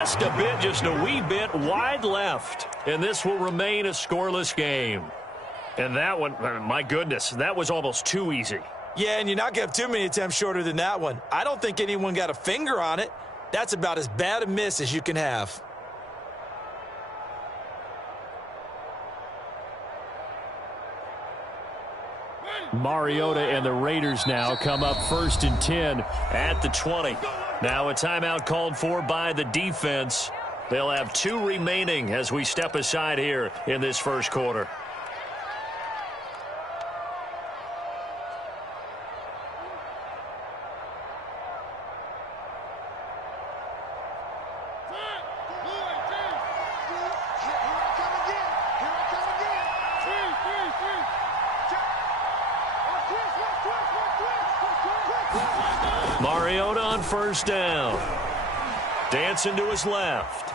Just a bit, just a wee bit wide left. And this will remain a scoreless game. And that one, my goodness, that was almost too easy. Yeah, and you're not going to have too many attempts shorter than that one. I don't think anyone got a finger on it. That's about as bad a miss as you can have. Mariota and the Raiders now come up 1st and 10 at the 20. Now a timeout called for by the defense. They'll have 2 remaining as we step aside here in this first quarter. Mariota on 1st down. Dancing to his left.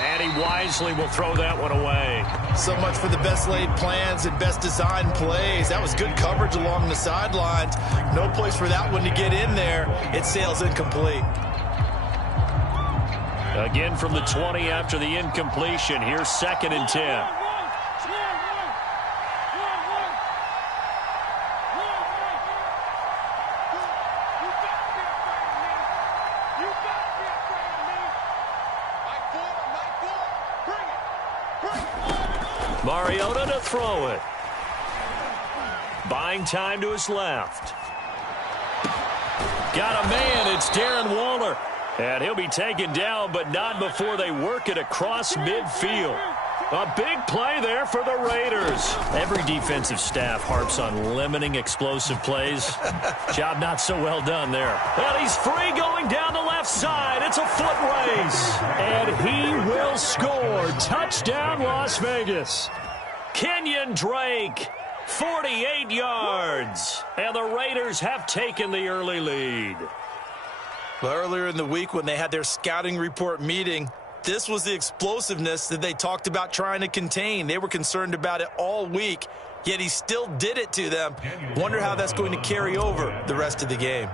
And he wisely will throw that one away. So much for the best laid plans and best designed plays. That was good coverage along the sidelines. No place for that one to get in there. It sails incomplete. Again from the 20 after the incompletion. Here's 2nd and 10. Mariota to throw it. Buying time to his left. Got a man. It's Darren Waller. And he'll be taken down, but not before they work it across midfield. A big play there for the Raiders. Every defensive staff harps on limiting explosive plays. Job not so well done there. And he's free going down the left side. It's a foot race. And he will score. Touchdown, Las Vegas. Kenyon Drake, 48 yards. And the Raiders have taken the early lead. Well, earlier in the week when they had their scouting report meeting, this was the explosiveness that they talked about trying to contain. They were concerned about it all week, yet he still did it to them. Wonder how that's going to carry over the rest of the game.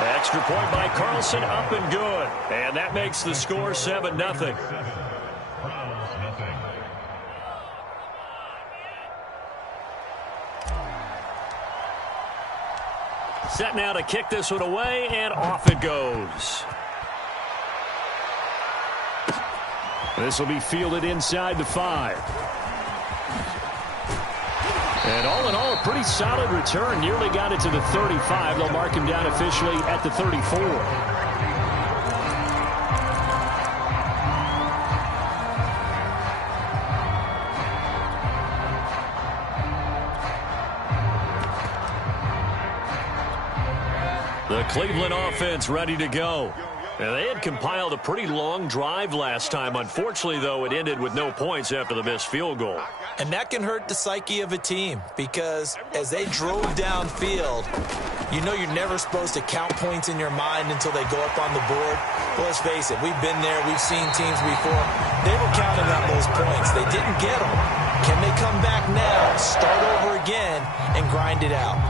Extra point by Carlson, up and good. And that makes the score 7-0. Set now to kick this one away, and off it goes. This will be fielded inside the 5. And all in all, a pretty solid return. Nearly got it to the 35. They'll mark him down officially at the 34. The Cleveland offense ready to go. Now, they had compiled a pretty long drive last time. Unfortunately, though, it ended with no points after the missed field goal. And that can hurt the psyche of a team because as they drove downfield, you know you're never supposed to count points in your mind until they go up on the board. But let's face it, we've been there. We've seen teams before. They were counting on those points. They didn't get them. Can they come back now, start over again, and grind it out?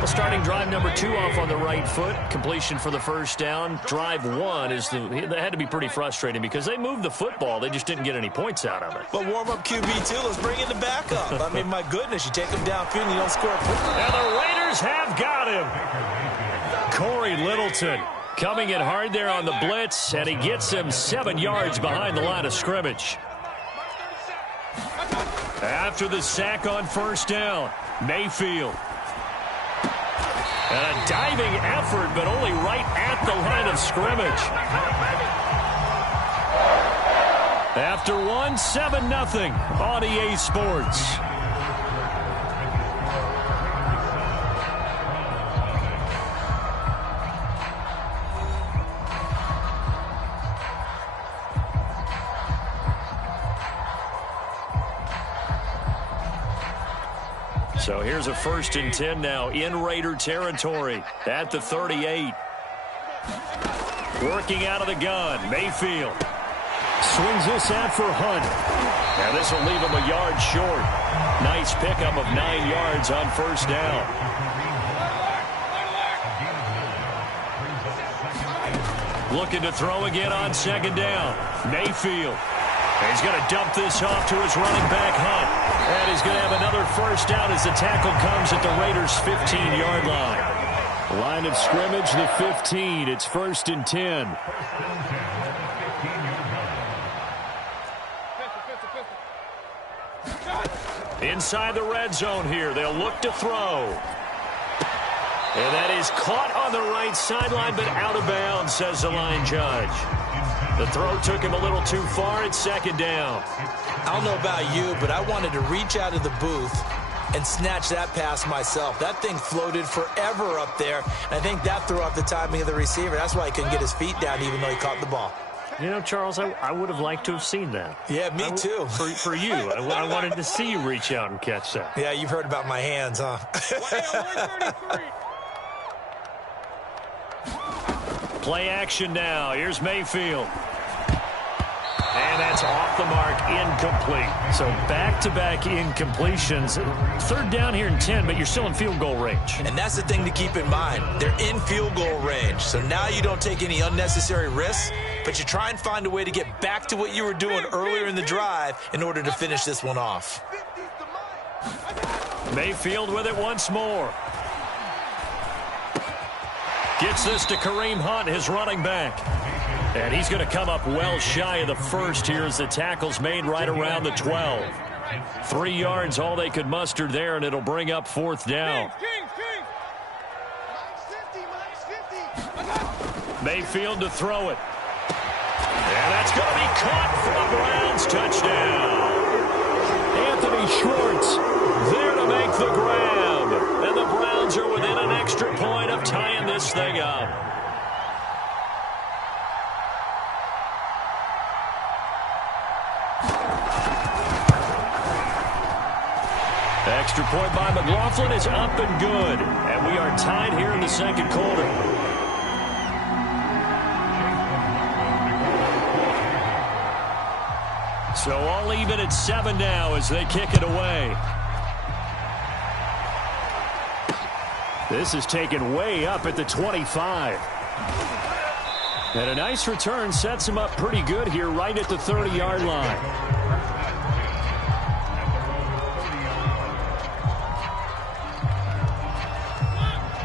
Well, starting drive number 2 off on the right foot. Completion for the 1st down. Drive 1 is that had to be pretty frustrating because they moved the football. They just didn't get any points out of it. But warm-up QB2, let's bring in the backup. I mean, my goodness, you take them downfield and you don't score a point. And the Raiders have got him. Corey Littleton coming in hard there on the blitz, and he gets him 7 yards behind the line of scrimmage. After the sack on 1st down, Mayfield. And a diving effort, but only right at the line of scrimmage. After 1, 7-0 on EA Sports. So here's a 1st and 10 now in Raider territory at the 38. Working out of the gun, Mayfield. Swings this out for Hunt. And this will leave him a yard short. Nice pickup of 9 yards on 1st down. Looking to throw again on second down. Mayfield. He's going to dump this off to his running back, Hunt. And he's going to have another first down as the tackle comes at the Raiders' 15-yard line. Line of scrimmage, the 15. It's 1st and 10. Inside the red zone here. They'll look to throw. And that is caught on the right sideline, but out of bounds, says the line judge. The throw took him a little too far. It's second down. I don't know about you, but I wanted to reach out of the booth and snatch that pass myself. That thing floated forever up there. And I think that threw off the timing of the receiver. That's why he couldn't get his feet down even though he caught the ball. You know, Charles, I would have liked to have seen that. Yeah, me too. For you. I wanted to see you reach out and catch that. Yeah, you've heard about my hands, huh? Play action now. Here's Mayfield. And that's off the mark, incomplete. So back-to-back incompletions. Third down here in 10, but you're still in field goal range. And that's the thing to keep in mind. They're in field goal range. So now you don't take any unnecessary risks, but you try and find a way to get back to what you were doing earlier in the drive in order to finish this one off. Mayfield with it once more. Gets this to Kareem Hunt, his running back. And he's going to come up well shy of the first here as the tackle's made right around the 12. 3 yards, all they could muster there, and it'll bring up 4th down. Mayfield to throw it. And that's going to be caught for a Browns touchdown. Anthony Schwartz there to make the grab. And the Browns are within an extra point of tying this thing up. Extra point by McLaughlin is up and good. And we are tied here in the second quarter. So all even at 7 now as they kick it away. This is taken way up at the 25. And a nice return sets him up pretty good here right at the 30-yard line.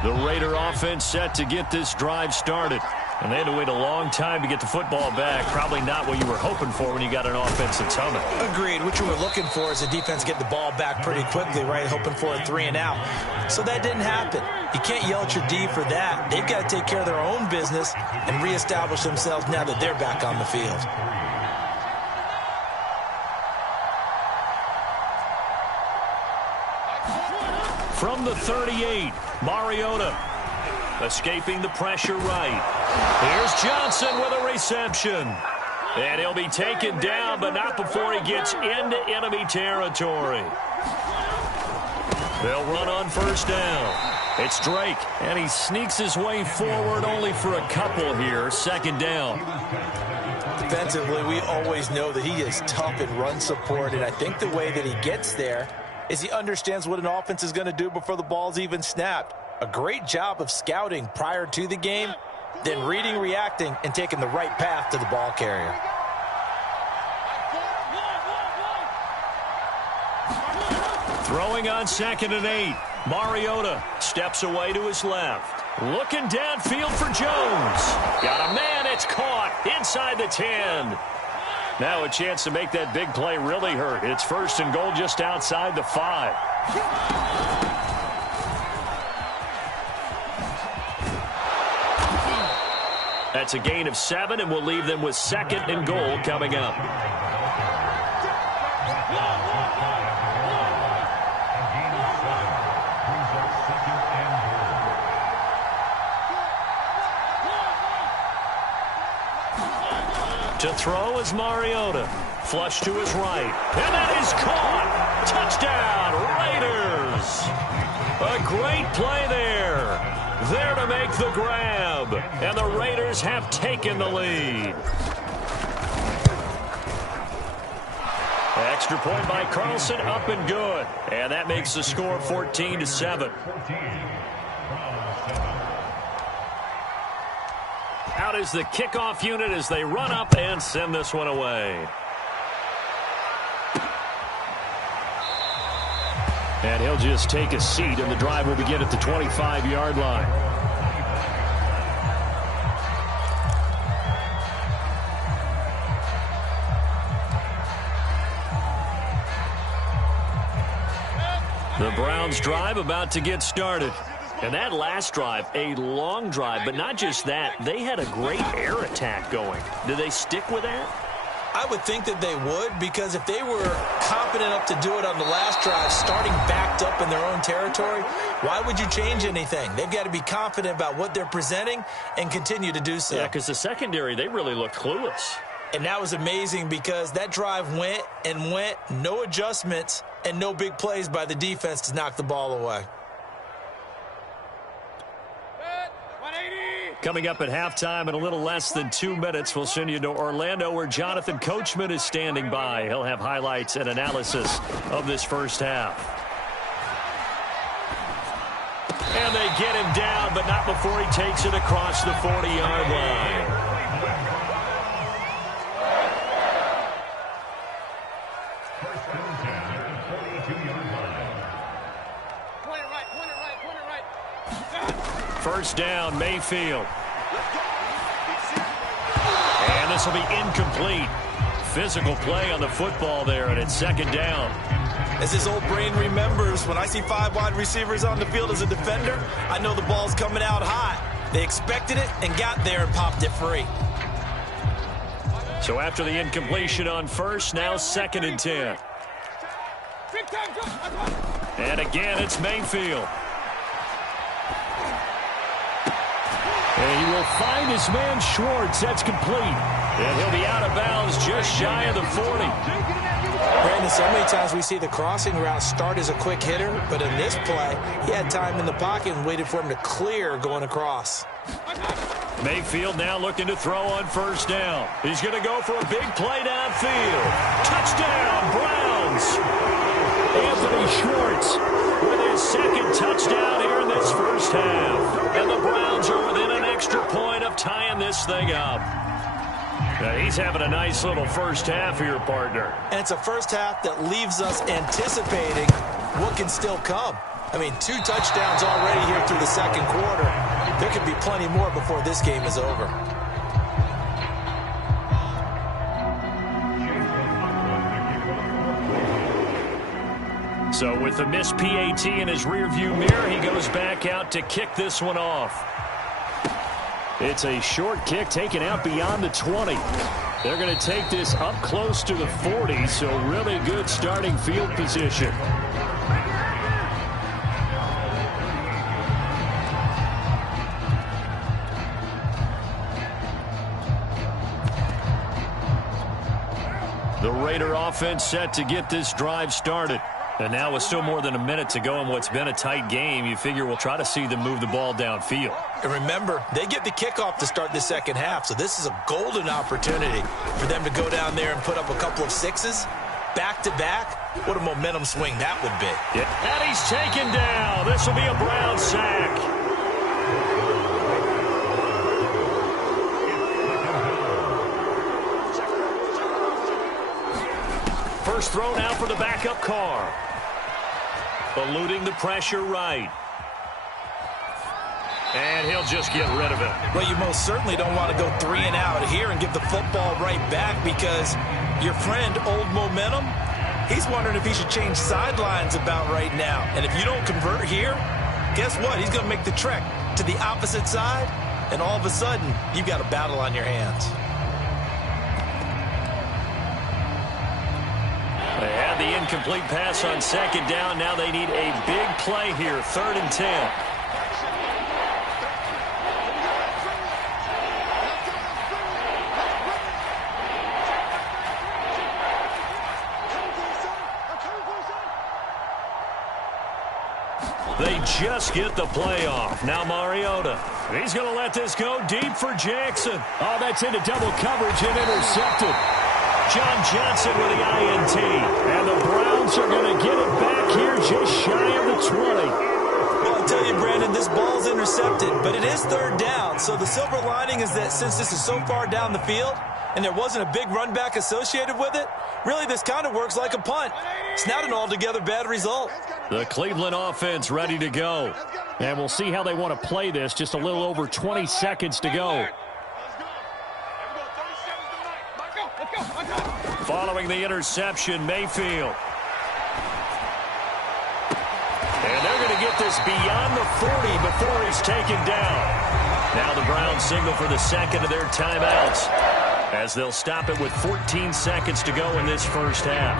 The Raider offense set to get this drive started. And they had to wait a long time to get the football back. Probably not what you were hoping for when you got an offense that's humming. Agreed. What you were looking for is the defense get the ball back pretty quickly, right? Hoping for a 3-and-out. So that didn't happen. You can't yell at your D for that. They've got to take care of their own business and reestablish themselves now that they're back on the field. From the 38, Mariota escaping the pressure right. Here's Johnson with a reception. And he'll be taken down, but not before he gets into enemy territory. They'll run on first down. It's Drake, and he sneaks his way forward only for a couple here. Second down. Defensively, we always know that he is tough in run support, and I think the way that he gets there is he understands what an offense is going to do before the ball's even snapped. A great job of scouting prior to the game, then reading, reacting, and taking the right path to the ball carrier. Throwing on 2nd and 8. Mariota steps away to his left. Looking downfield for Jones. Got a man, it's caught inside the 10. Now a chance to make that big play really hurt. It's 1st and goal just outside the 5. That's a gain of 7, and we'll leave them with 2nd and goal coming up. To throw is Mariota. Flush to his right. And that is caught. Touchdown, Raiders. A great play there. There to make the grab. And the Raiders have taken the lead. Extra point by Carlson, up and good. And that makes the score 14-7. Out is the kickoff unit as they run up and send this one away. And he'll just take a seat, and the drive will begin at the 25-yard line. The Browns drive about to get started. And that last drive, a long drive, but not just that. They had a great air attack going. Do they stick with that? I would think that they would, because if they were confident enough to do it on the last drive, starting backed up in their own territory, why would you change anything? They've got to be confident about what they're presenting and continue to do so. Yeah, because the secondary, they really looked clueless. And that was amazing because that drive went and went, no adjustments, and no big plays by the defense to knock the ball away. Coming up at halftime in a little less than 2 minutes, we'll send you to Orlando where Jonathan Coachman is standing by. He'll have highlights and analysis of this first half. And they get him down, but not before he takes it across the 40-yard line. First down, Mayfield. And this will be incomplete. Physical play on the football there, and it's second down. As his old brain remembers, when I see 5 wide receivers on the field as a defender, I know the ball's coming out hot. They expected it and got there and popped it free. So after the incompletion on first, now second and 10. And again, it's Mayfield. And he will find his man Schwartz. That's complete. And he'll be out of bounds just shy of the 40. Brandon, so many times we see the crossing route start as a quick hitter, but in this play, he had time in the pocket and waited for him to clear going across. Mayfield now looking to throw on first down. He's going to go for a big play downfield. Touchdown, Browns. Anthony Schwartz with his second touchdown here in this first half. And the Browns are within an extra point of tying this thing up. Now he's having a nice little first half here, partner. And it's a first half that leaves us anticipating what can still come. I mean, 2 touchdowns already here through the second quarter. There could be plenty more before this game is over. So with the missed PAT in his rearview mirror, he goes back out to kick this one off. It's a short kick taken out beyond the 20. They're going to take this up close to the 40, so really good starting field position. The Raider offense set to get this drive started. And now with still more than a minute to go in what's been a tight game, you figure we'll try to see them move the ball downfield. And remember, they get the kickoff to start the second half, so this is a golden opportunity for them to go down there and put up a couple of sixes. Back-to-back, what a momentum swing that would be. Yeah. And he's taken down. This will be a Brown sack. First throw now for the backup Carr. Eluding the pressure right. And he'll just get rid of it. Well, you most certainly don't want to go 3 and out here and give the football right back because your friend, Old Momentum, he's wondering if he should change sidelines about right now. And if you don't convert here, guess what? He's going to make the trek to the opposite side, and all of a sudden, you've got a battle on your hands. They had the incomplete pass on second down. Now they need a big play here, 3rd and 10. They just get the play off. Now Mariota. He's going to let this go deep for Jackson. Oh, that's into double coverage and intercepted. John Johnson with the INT. And the Browns are going to get it back here just shy of the 20. Well, I'll tell you, Brandon, this ball's intercepted, but it is third down. So the silver lining is that since this is so far down the field and there wasn't a big run back associated with it, really this kind of works like a punt. It's not an altogether bad result. The Cleveland offense ready to go. And we'll see how they want to play this. Just a little over 20 seconds to go. Following the interception, Mayfield. And they're going to get this beyond the 40 before he's taken down. Now the Browns signal for the second of their timeouts, as they'll stop it with 14 seconds to go in this first half.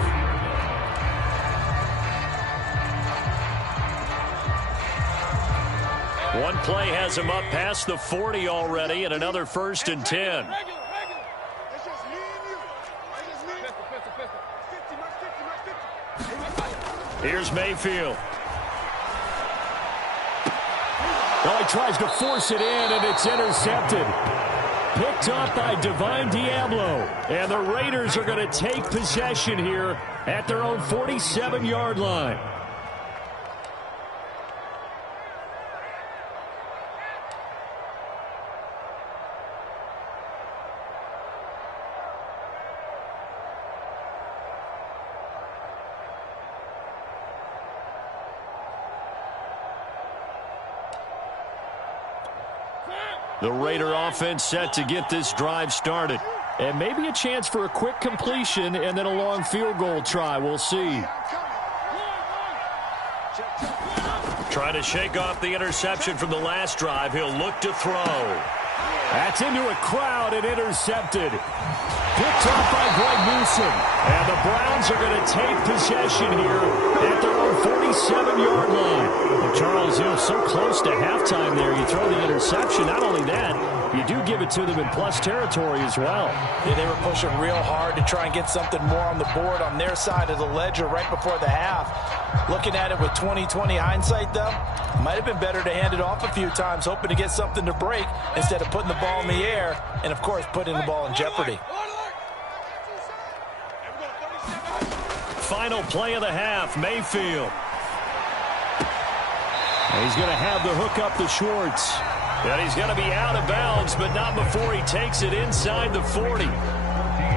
One play has him up past the 40 already, and another 1st and 10. Here's Mayfield. Well, he tries to force it in, and it's intercepted. Picked up by Divine Diablo. And the Raiders are going to take possession here at their own 47-yard line. The Raider offense set to get this drive started. And maybe a chance for a quick completion and then a long field goal try. We'll see. Trying to shake off the interception from the last drive. He'll look to throw. That's into a crowd and intercepted. Picked off by Greg Newsom. And the Browns are going to take possession here at their own 47-yard line. Well, Charles, so close to halftime there. You throw the interception. Not only that, you do give it to them in plus territory as well. Yeah, they were pushing real hard to try and get something more on the board on their side of the ledger right before the half. Looking at it with 20/20 hindsight, though, might have been better to hand it off a few times, hoping to get something to break instead of putting the ball in the air and, of course, putting the ball in jeopardy. Final play of the half, Mayfield. He's going to have the hook up to Schwartz. And he's going to be out of bounds, but not before he takes it inside the 40.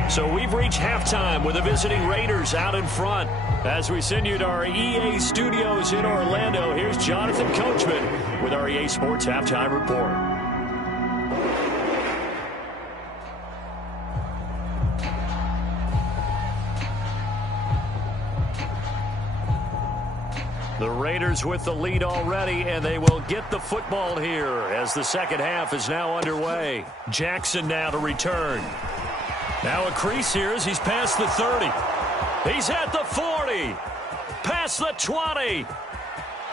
So we've reached halftime with the visiting Raiders out in front. As we send you to our EA studios in Orlando, here's Jonathan Coachman with our EA Sports Halftime Report. The Raiders with the lead already, and they will get the football here as the second half is now underway. Jackson now to return. Now a crease here as he's past the 30. He's at the 40. Past the 20.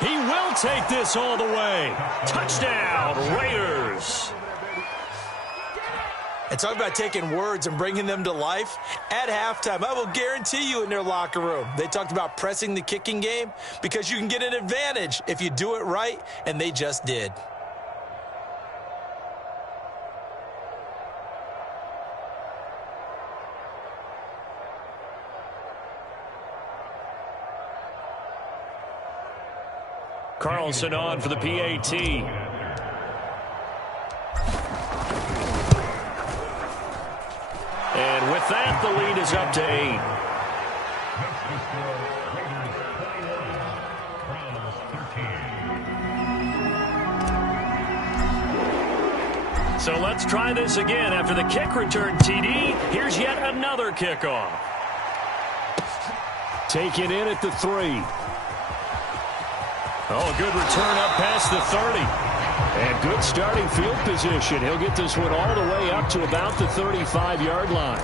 He will take this all the way. Touchdown, Raiders. And talk about taking words and bringing them to life. At halftime, I will guarantee you in their locker room, they talked about pressing the kicking game because you can get an advantage if you do it right, and they just did. Carlson on for the PAT. And with that, the lead is up to 8. So let's try this again. After the kick return TD, here's yet another kickoff. Taken in at the 3. Oh, a good return up past the 30. And good starting field position. He'll get this one all the way up to about the 35-yard line.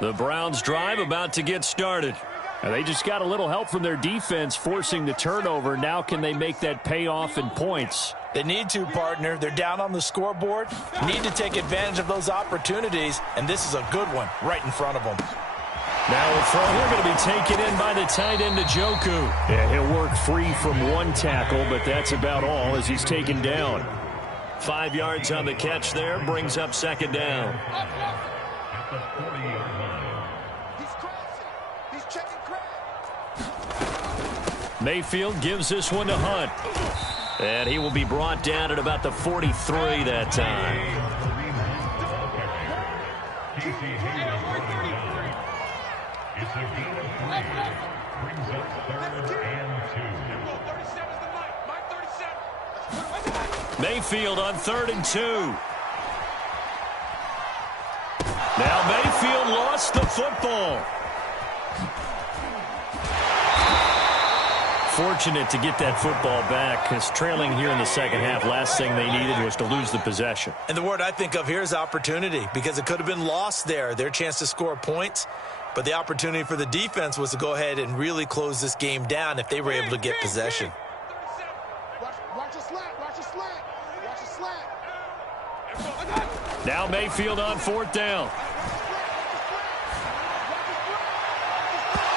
The Browns drive about to get started. And they just got a little help from their defense forcing the turnover. Now can they make that pay off in points? They need to, partner. They're down on the scoreboard. Need to take advantage of those opportunities, and this is a good one right in front of them. Now a throw here going to be taken in by the tight end, Njoku. Yeah, he'll work free from one tackle, but that's about all as he's taken down. 5 yards on the catch there. Brings up second down. At the 40-yard line. He's crossing. He's checking crack. Mayfield gives this one to Hunt. And he will be brought down at about the 43 that time. It's a gain of 3. Brings up 3rd and 2. Mayfield on 3rd and 2. Now Mayfield lost the football. Fortunate to get that football back, because trailing here in the second half, last thing they needed was to lose the possession. And the word I think of here is opportunity, because it could have been lost there. Their chance to score points. But the opportunity for the defense was to go ahead and really close this game down if they were able to get possession. Watch a slant. Watch a slant. Watch a slant. Now Mayfield on 4th down.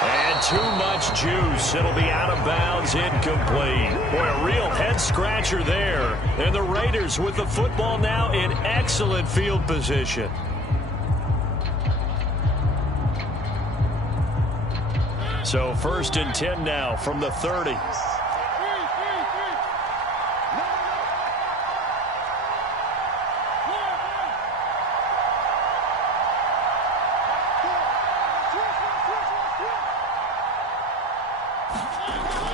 And too much juice. It'll be out of bounds, incomplete. Boy, a real head-scratcher there. And the Raiders with the football now in excellent field position. So 1st and 10 now from the 30.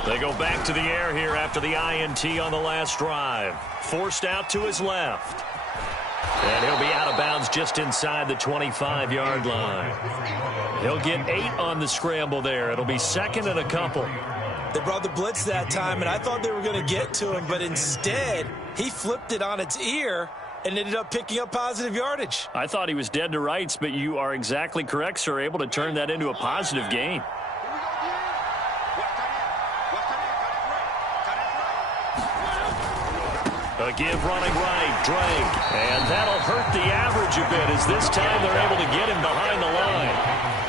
They go back to the air here after the INT on the last drive. Forced out to his left. And he'll be out of bounds just inside the 25-yard line. He'll get 8 on the scramble there. It'll be 2nd and a couple. They brought the blitz that time, and I thought they were going to get to him, but instead he flipped it on its ear and ended up picking up positive yardage. I thought he was dead to rights, but you are exactly correct, sir, able to turn that into a positive gain. A give running right, Drake. And that'll hurt the average a bit, as this time they're able to get him behind the line.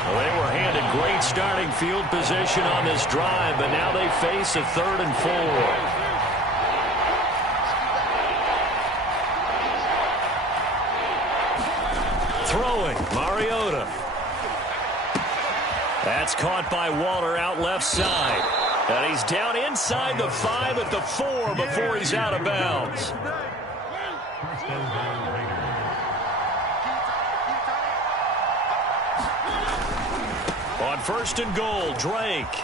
Well, they were handed great starting field position on this drive, but now they face a 3rd and 4. Throwing, Mariota. That's caught by Waller out left side. And he's down inside the 5 at the 4 before he's out of bounds. On 1st and goal, Drake.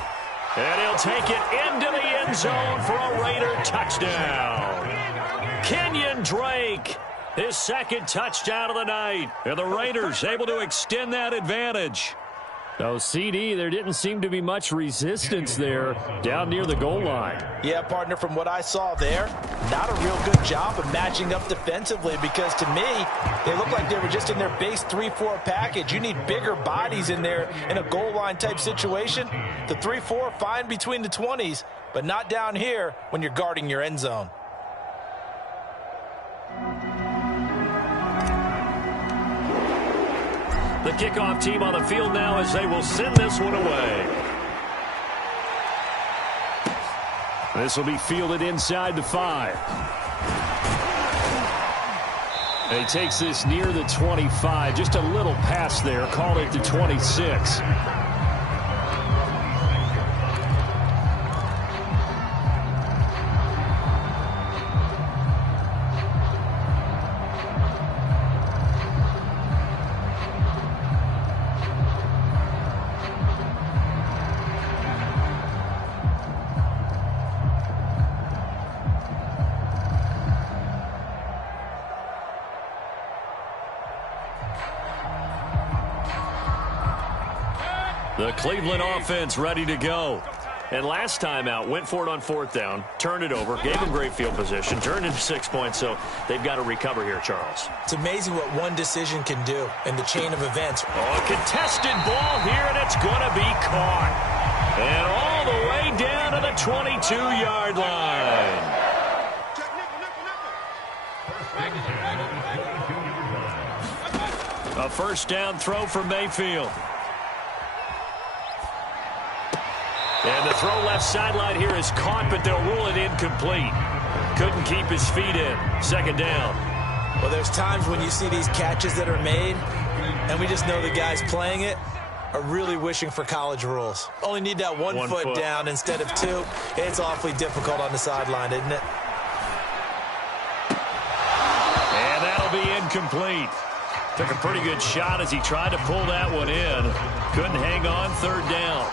And he'll take it into the end zone for a Raider touchdown. Kenyon Drake, his 2nd touchdown of the night. And the Raiders able to extend that advantage. So, CD, there didn't seem to be much resistance there down near the goal line. Yeah, partner, from what I saw there, not a real good job of matching up defensively, because to me, they looked like they were just in their base 3-4 package. You need bigger bodies in there in a goal line type situation. The 3-4, fine between the 20s, but not down here when you're guarding your end zone. The kickoff team on the field now as they will send this one away. This will be fielded inside the 5. And he takes this near the 25. Just a little pass there. Called it the 26. The Cleveland offense ready to go. And last time out, went for it on 4th down, turned it over, gave them great field position, turned into 6 points, so they've got to recover here, Charles. It's amazing what one decision can do in the chain of events. Oh, a contested ball here, and it's going to be caught. And all the way down to the 22-yard line. A 1st down throw for Mayfield. And the throw left sideline here is caught, but they'll rule it incomplete. Couldn't keep his feet in. Second down. Well, there's times when you see these catches that are made, and we just know the guys playing it are really wishing for college rules. Only need that one foot down instead of two. It's awfully difficult on the sideline, isn't it? And that'll be incomplete. Took a pretty good shot as he tried to pull that one in. Couldn't hang on. Third down.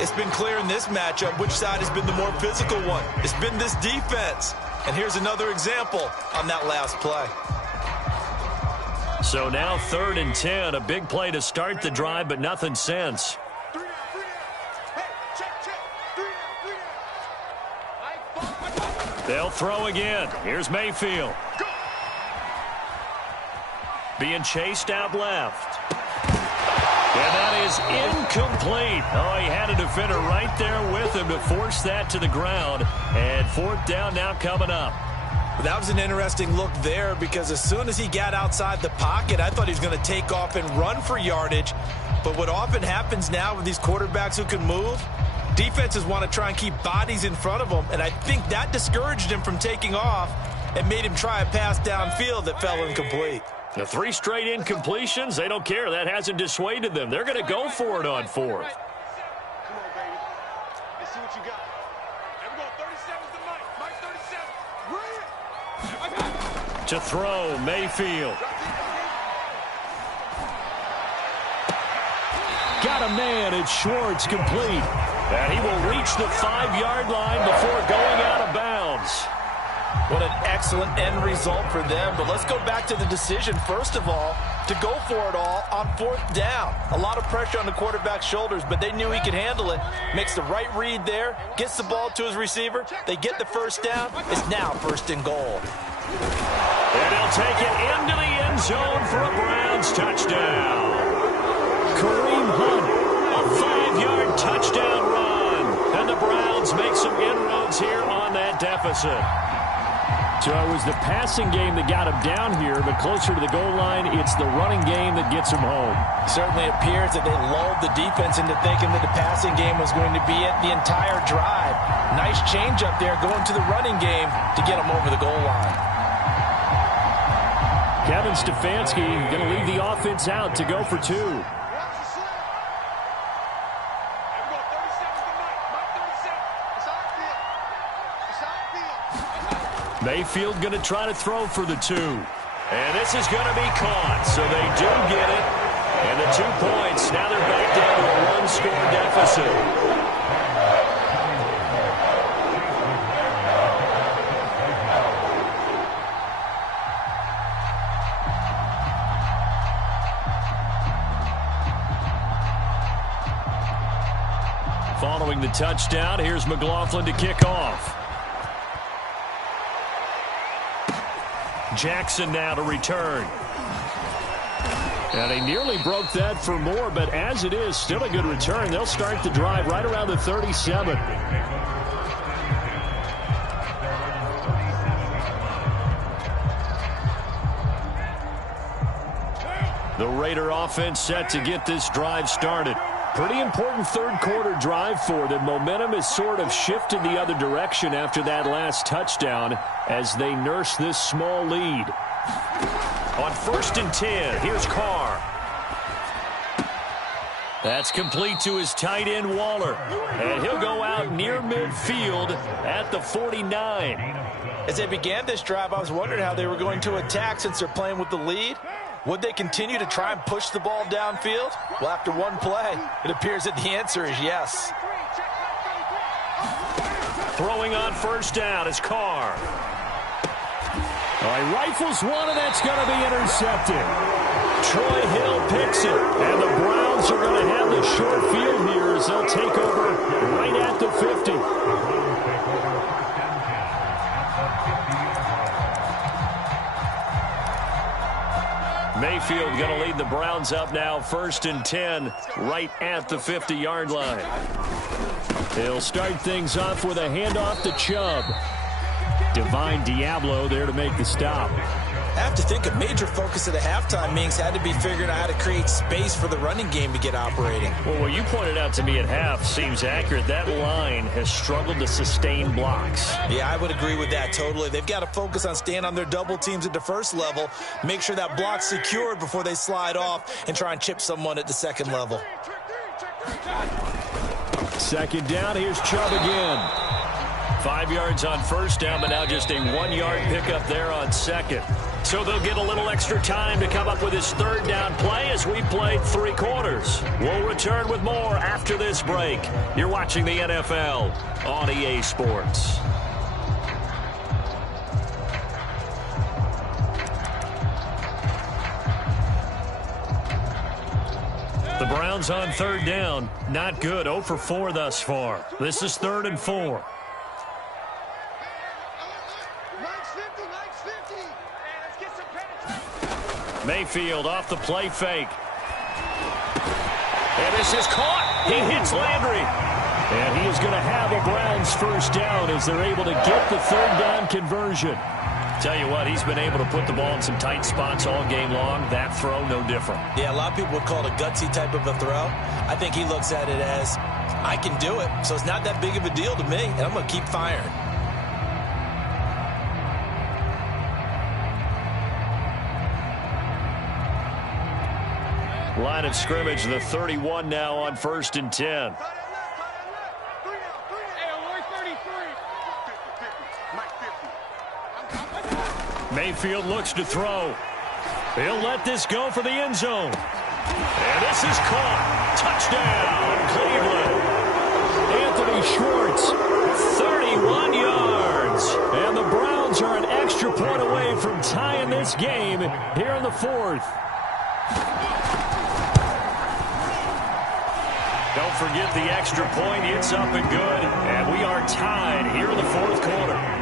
It's been clear in this matchup which side has been the more physical one. It's been this defense. And here's another example on that last play. So now 3rd and 10. A big play to start the drive, but nothing since. They'll throw again. Here's Mayfield. Being chased out left. And that is incomplete. Oh, he had a defender right there with him to force that to the ground. And 4th down now coming up. That was an interesting look there because as soon as he got outside the pocket, I thought he was going to take off and run for yardage. But what often happens now with these quarterbacks who can move, defenses want to try and keep bodies in front of them. And I think that discouraged him from taking off and made him try a pass downfield that fell incomplete. The 3 straight incompletions, they don't care. That hasn't dissuaded them. They're going to go for it on 4th. Come on, baby. Let's see what you got. There we go. 37's the Mike. Mike 37. To throw, Mayfield. Got a man. It's Schwartz, complete. And he will reach the 5-yard line before going out of bounds. What an excellent end result for them. But let's go back to the decision, first of all, to go for it all on 4th down. A lot of pressure on the quarterback's shoulders, but they knew he could handle it. Makes the right read there, gets the ball to his receiver. They get the first down. It's now 1st and goal. And he'll take it into the end zone for a Browns touchdown. Kareem Hunt, a 5-yard touchdown run. And the Browns make some inroads here on that deficit. So it was the passing game that got him down here, but closer to the goal line, it's the running game that gets him home. Certainly appears that they lulled the defense into thinking that the passing game was going to be it the entire drive. Nice change up there going to the running game to get him over the goal line. Kevin Stefanski going to leave the offense out to go for 2. Mayfield going to try to throw for the 2. And this is going to be caught, so they do get it. And the 2 points, now they're back down to a 1-score deficit. Following the touchdown, here's McLaughlin to kick off. Jackson now to return. And he nearly broke that for more, but as it is, still a good return. They'll start the drive right around the 37. The Raider offense set to get this drive started. Pretty important third-quarter drive for them. Momentum has sort of shifted the other direction after that last touchdown as they nurse this small lead. On 1st and 10, here's Carr. That's complete to his tight end, Waller. And he'll go out near midfield at the 49. As they began this drive, I was wondering how they were going to attack since they're playing with the lead. Would they continue to try and push the ball downfield? Well, after one play, it appears that the answer is yes. Throwing on 1st down is Carr. He rifles one, and that's going to be intercepted. Troy Hill picks it, and the Browns are going to have the short field here as they'll take over right at the 50. Mayfield going to lead the Browns up now, 1st and 10, right at the 50-yard line. They'll start things off with a handoff to Chubb. Divine Diablo there to make the stop. I have to think a major focus of the halftime meetings had to be figuring out how to create space for the running game to get operating. Well, what you pointed out to me at half seems accurate. That line has struggled to sustain blocks. Yeah, I would agree with that totally. They've got to focus on staying on their double teams at the first level, make sure that block's secured before they slide off and try and chip someone at the second level. Second down, here's Chubb again. 5 yards on first down, but now just a 1-yard pickup there on second. So they'll get a little extra time to come up with his third down play as we played 3 quarters. We'll return with more after this break. You're watching the NFL on EA Sports. The Browns on third down. Not good. 0 for 4 thus far. This is 3rd and 4. Mayfield off the play fake. And this is caught. He hits Landry. And he is going to have a Browns first down as they're able to get the third down conversion. Tell you what, he's been able to put the ball in some tight spots all game long. That throw, no different. Yeah, a lot of people would call it a gutsy type of a throw. I think he looks at it as, I can do it, so it's not that big of a deal to me, and I'm going to keep firing. Line of scrimmage, the 31 now on 1st and 10. Mayfield looks to throw. He'll let this go for the end zone. And this is caught. Touchdown, Cleveland. Anthony Schwartz, 31 yards. And the Browns are an extra point away from tying this game here in the 4th. Don't forget the extra point. It's up and good. And we are tied here in the 4th quarter.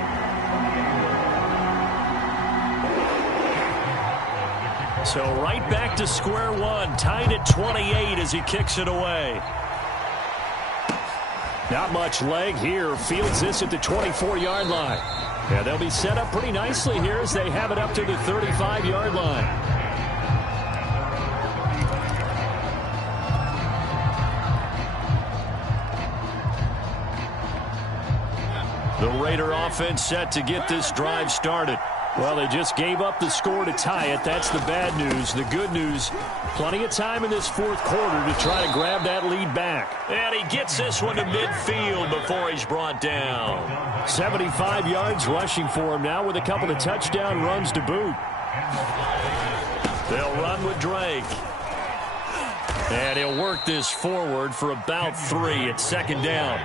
So right back to square one. Tied at 28 as he kicks it away. Not much leg here. Fields this at the 24-yard line. Yeah, they'll be set up pretty nicely here as they have it up to the 35-yard line. The Raider offense set to get this drive started. Well, they just gave up the score to tie it. That's the bad news. The good news, plenty of time in this 4th quarter to try to grab that lead back. And he gets this one to midfield before he's brought down. 75 yards rushing for him now with a couple of touchdown runs to boot. They'll run with Drake. And he'll work this forward for about 3 at 2nd down.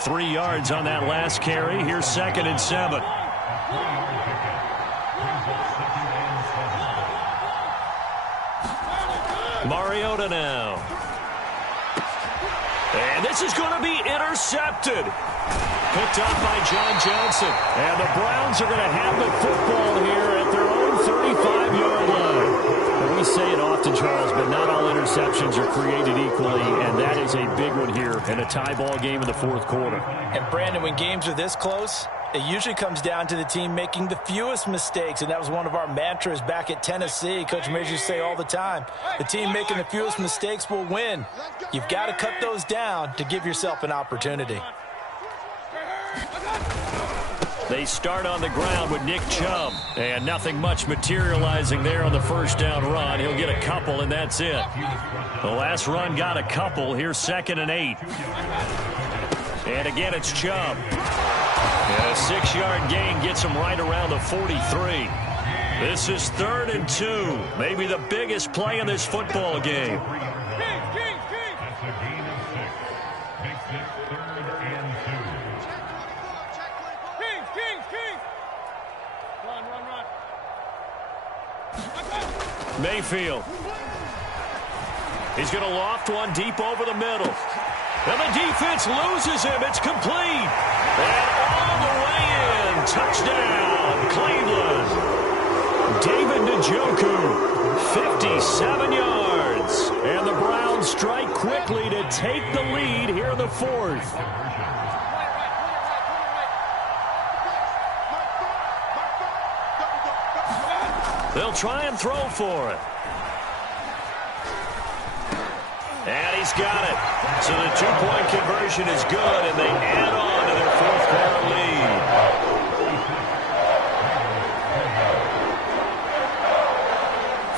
3 yards on that last carry. Here's 2nd and 7. Mariota now. And this is going to be intercepted. Picked off by John Johnson. And the Browns are going to have the football here at their own 35-yard line. And we say it often, Charles, but not all interceptions are created equally, and that is a big one here in a tie ball game in the 4th quarter. And, Brandon, when games are this close, it usually comes down to the team making the fewest mistakes, and that was one of our mantras back at Tennessee. Coach Major used to say all the time, the team making the fewest mistakes will win. You've got to cut those down to give yourself an opportunity. They start on the ground with Nick Chubb, and nothing much materializing there on the first down run. He'll get a couple, and that's it. The last run got a couple. Here's 2nd and 8. And again, it's Chubb. And a 6-yard gain gets him right around the 43. This is 3rd and 2. Maybe the biggest play in this football game. Mayfield. He's going to loft one deep over the middle. And the defense loses him. It's complete. And all the way in. Touchdown, Cleveland. David Njoku, 57 yards. And the Browns strike quickly to take the lead here in the 4th. They'll try and throw for it. And he's got it. So the two-point conversion is good, and they add on to their fourth-quarter lead.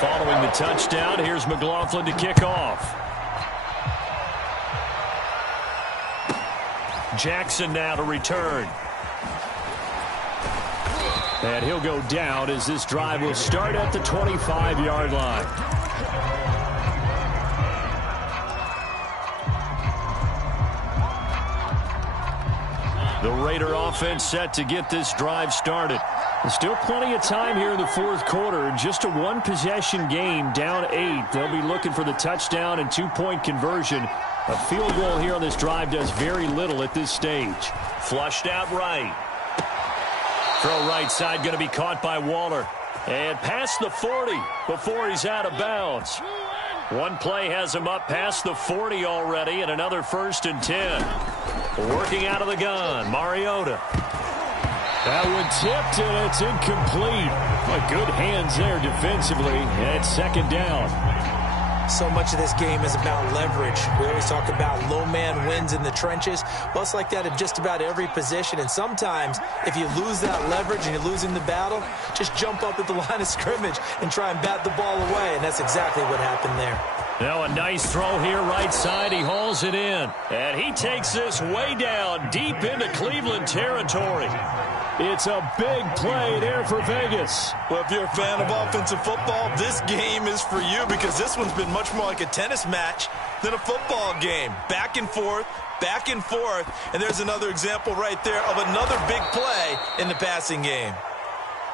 Following the touchdown, here's McLaughlin to kick off. Jackson now to return. And he'll go down as this drive will start at the 25-yard line. The Raider offense set to get this drive started. There's still plenty of time here in the fourth quarter. Just a one-possession game, down 8. They'll be looking for the touchdown and two-point conversion. A field goal here on this drive does very little at this stage. Flushed out right. Throw right side going to be caught by Waller. And past the 40 before he's out of bounds. One play has him up past the 40 already, and another 1st and 10. Working out of the gun, Mariota. That one tipped, and it's incomplete. Good hands there defensively, and it's 2nd down. So much of this game is about leverage. We always talk about low man wins in the trenches. Well, it's like that in just about every position. And sometimes, if you lose that leverage and you're losing the battle, just jump up at the line of scrimmage and try and bat the ball away. And that's exactly what happened there. Now a nice throw here right side. He hauls it in. And he takes this way down deep into Cleveland territory. It's a big play there for Vegas. Well, if you're a fan of offensive football, this game is for you because this one's been much more like a tennis match than a football game. Back and forth, and there's another example right there of another big play in the passing game.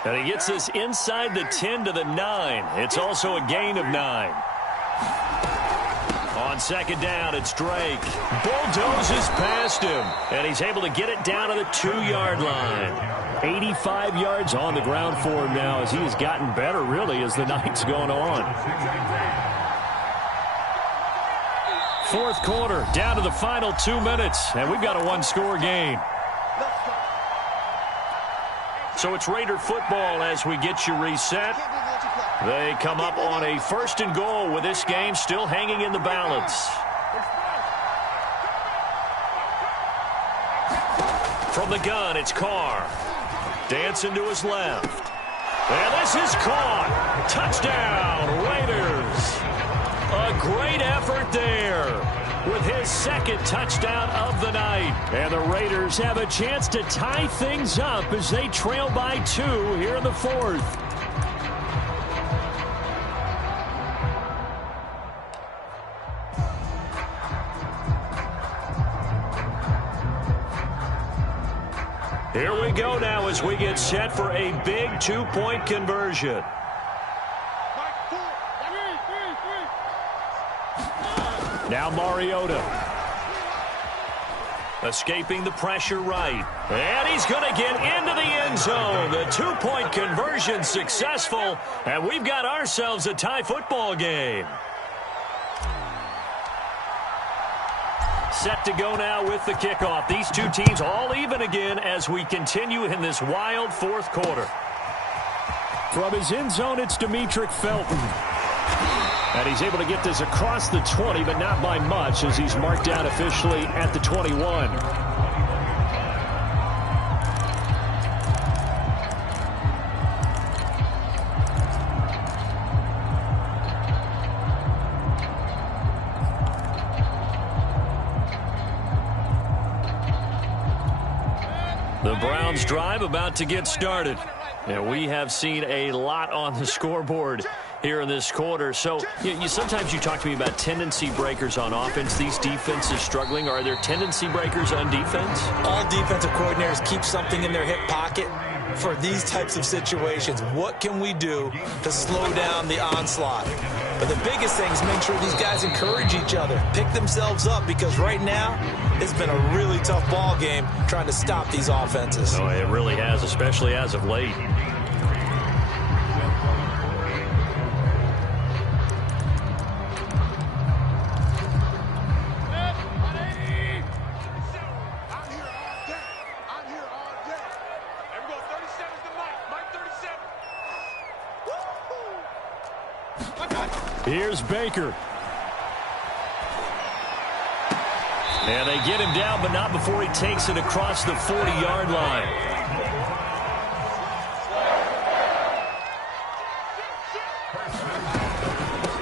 And he gets this inside the 10 to the 9. It's also a gain of 9. On 2nd down, it's Drake. Bulldozes past him, and he's able to get it down to the 2-yard line. 85 yards on the ground for him now as he has gotten better, really, as the night's gone on. Fourth quarter, down to the final 2 minutes, and we've got a one-score game. So it's Raider football as we get you reset. They come up on a 1st and goal with this game still hanging in the balance. From the gun, it's Carr. Dancing to his left. And this is caught. Touchdown, Raiders. A great effort there with his 2nd touchdown of the night. And the Raiders have a chance to tie things up as they trail by 2 here in the 4th. Here we go now as we get set for a big 2-point conversion. Now Mariota. Escaping the pressure right. And he's going to get into the end zone. The 2-point conversion successful. And we've got ourselves a tie football game. Set to go now with the kickoff. These two teams all even again as we continue in this wild fourth quarter. From his end zone, it's Demetric Felton. And he's able to get this across the 20, but not by much as he's marked down officially at the 21. The Browns drive about to get started. And we have seen a lot on the scoreboard here in this quarter. So sometimes you talk to me about tendency breakers on offense. These defenses struggling. Are there tendency breakers on defense? All defensive coordinators keep something in their hip pocket for these types of situations. What can we do to slow down the onslaught? But the biggest thing is make sure these guys encourage each other, pick themselves up, because right now it's been a really tough ball game trying to stop these offenses. Oh, it really has, especially as of late. Here's Baker. And they get him down, but not before he takes it across the 40-yard line.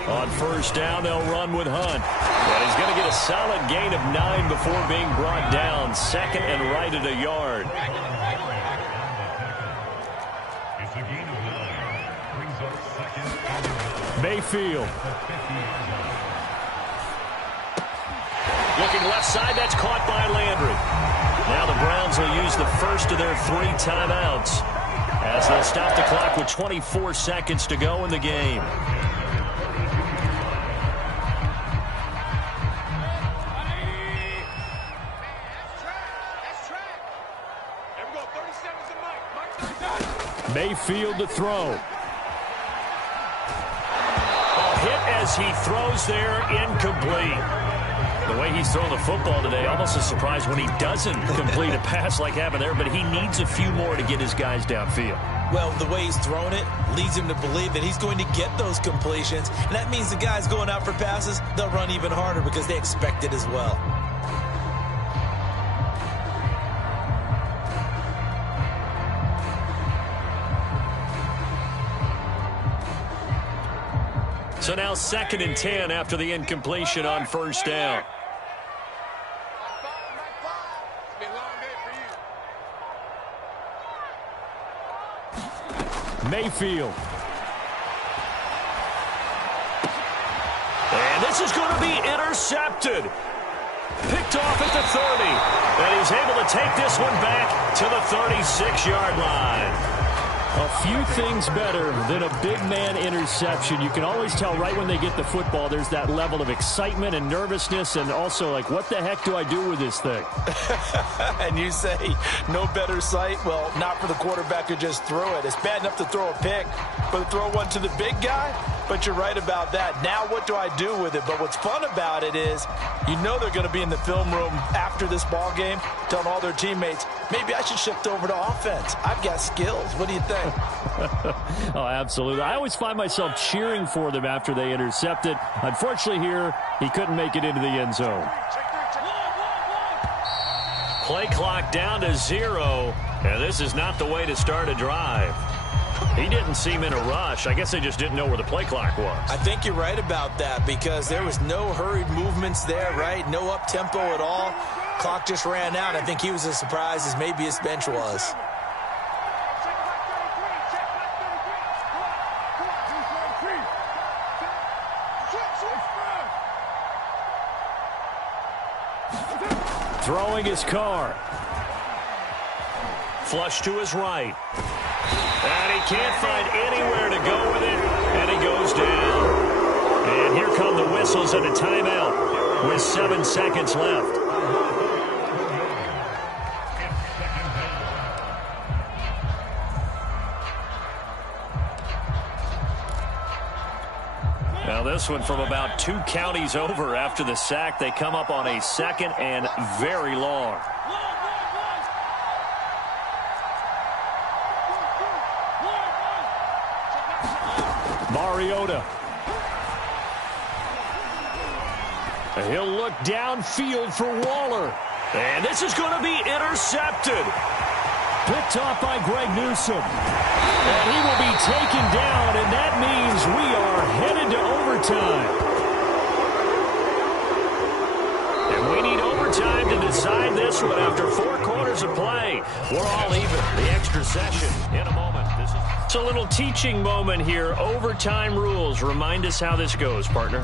On first down, they'll run with Hunt. And he's going to get a solid gain of 9 before being brought down. Second and right at a yard. It's a gain of 9. Brings up second. Mayfield. Looking left side, that's caught by Landry. Now the Browns will use the first of their 3 timeouts as they'll stop the clock with 24 seconds to go in the game. Mayfield to throw. Hit as he throws there, incomplete. The way he's throwing the football today, almost a surprise when he doesn't complete a pass like happened there, but he needs a few more to get his guys downfield. Well, the way he's thrown it leads him to believe that he's going to get those completions, and that means the guys going out for passes, they'll run even harder because they expect it as well. So now 2nd and 10 after the incompletion on first down. Mayfield. And this is going to be intercepted. Picked off at the 30. And he's able to take this one back to the 36-yard line. A few things better than a big man interception. You can always tell right when they get the football, there's that level of excitement and nervousness, and also like, what the heck do I do with this thing? And you say no better sight? Well, not for the quarterback who just threw it. It's bad enough to throw a pick, but to throw one to the big guy? But you're right about that. Now what do I do with it? But what's fun about it is you know they're going to be in the film room after this ball game telling all their teammates, maybe I should shift over to offense. I've got skills. What do you think? Oh, absolutely. I always find myself cheering for them after they intercept it. Unfortunately here, he couldn't make it into the end zone. Play clock down to 0. And this is not the way to start a drive. He didn't seem in a rush. I guess they just didn't know where the play clock was. I think you're right about that because there was no hurried movements there, right? No up-tempo at all. Clock just ran out. I think he was as surprised as maybe his bench was. Throwing his car. Flush to his right. And he can't find anywhere to go with it. And he goes down. And here come the whistles and a timeout with 7 seconds left. Now this one from about 2 counties over after the sack. They come up on a 2nd and very long. Mariota. He'll look downfield for Waller. And this is going to be intercepted. Picked off by Greg Newsome. And he will be taken down, and that means we are headed to overtime. And we need overtime to decide this one after 4 quarters of play. We're all even. The extra session in a moment. It's a little teaching moment here. Overtime rules. Remind us how this goes, partner.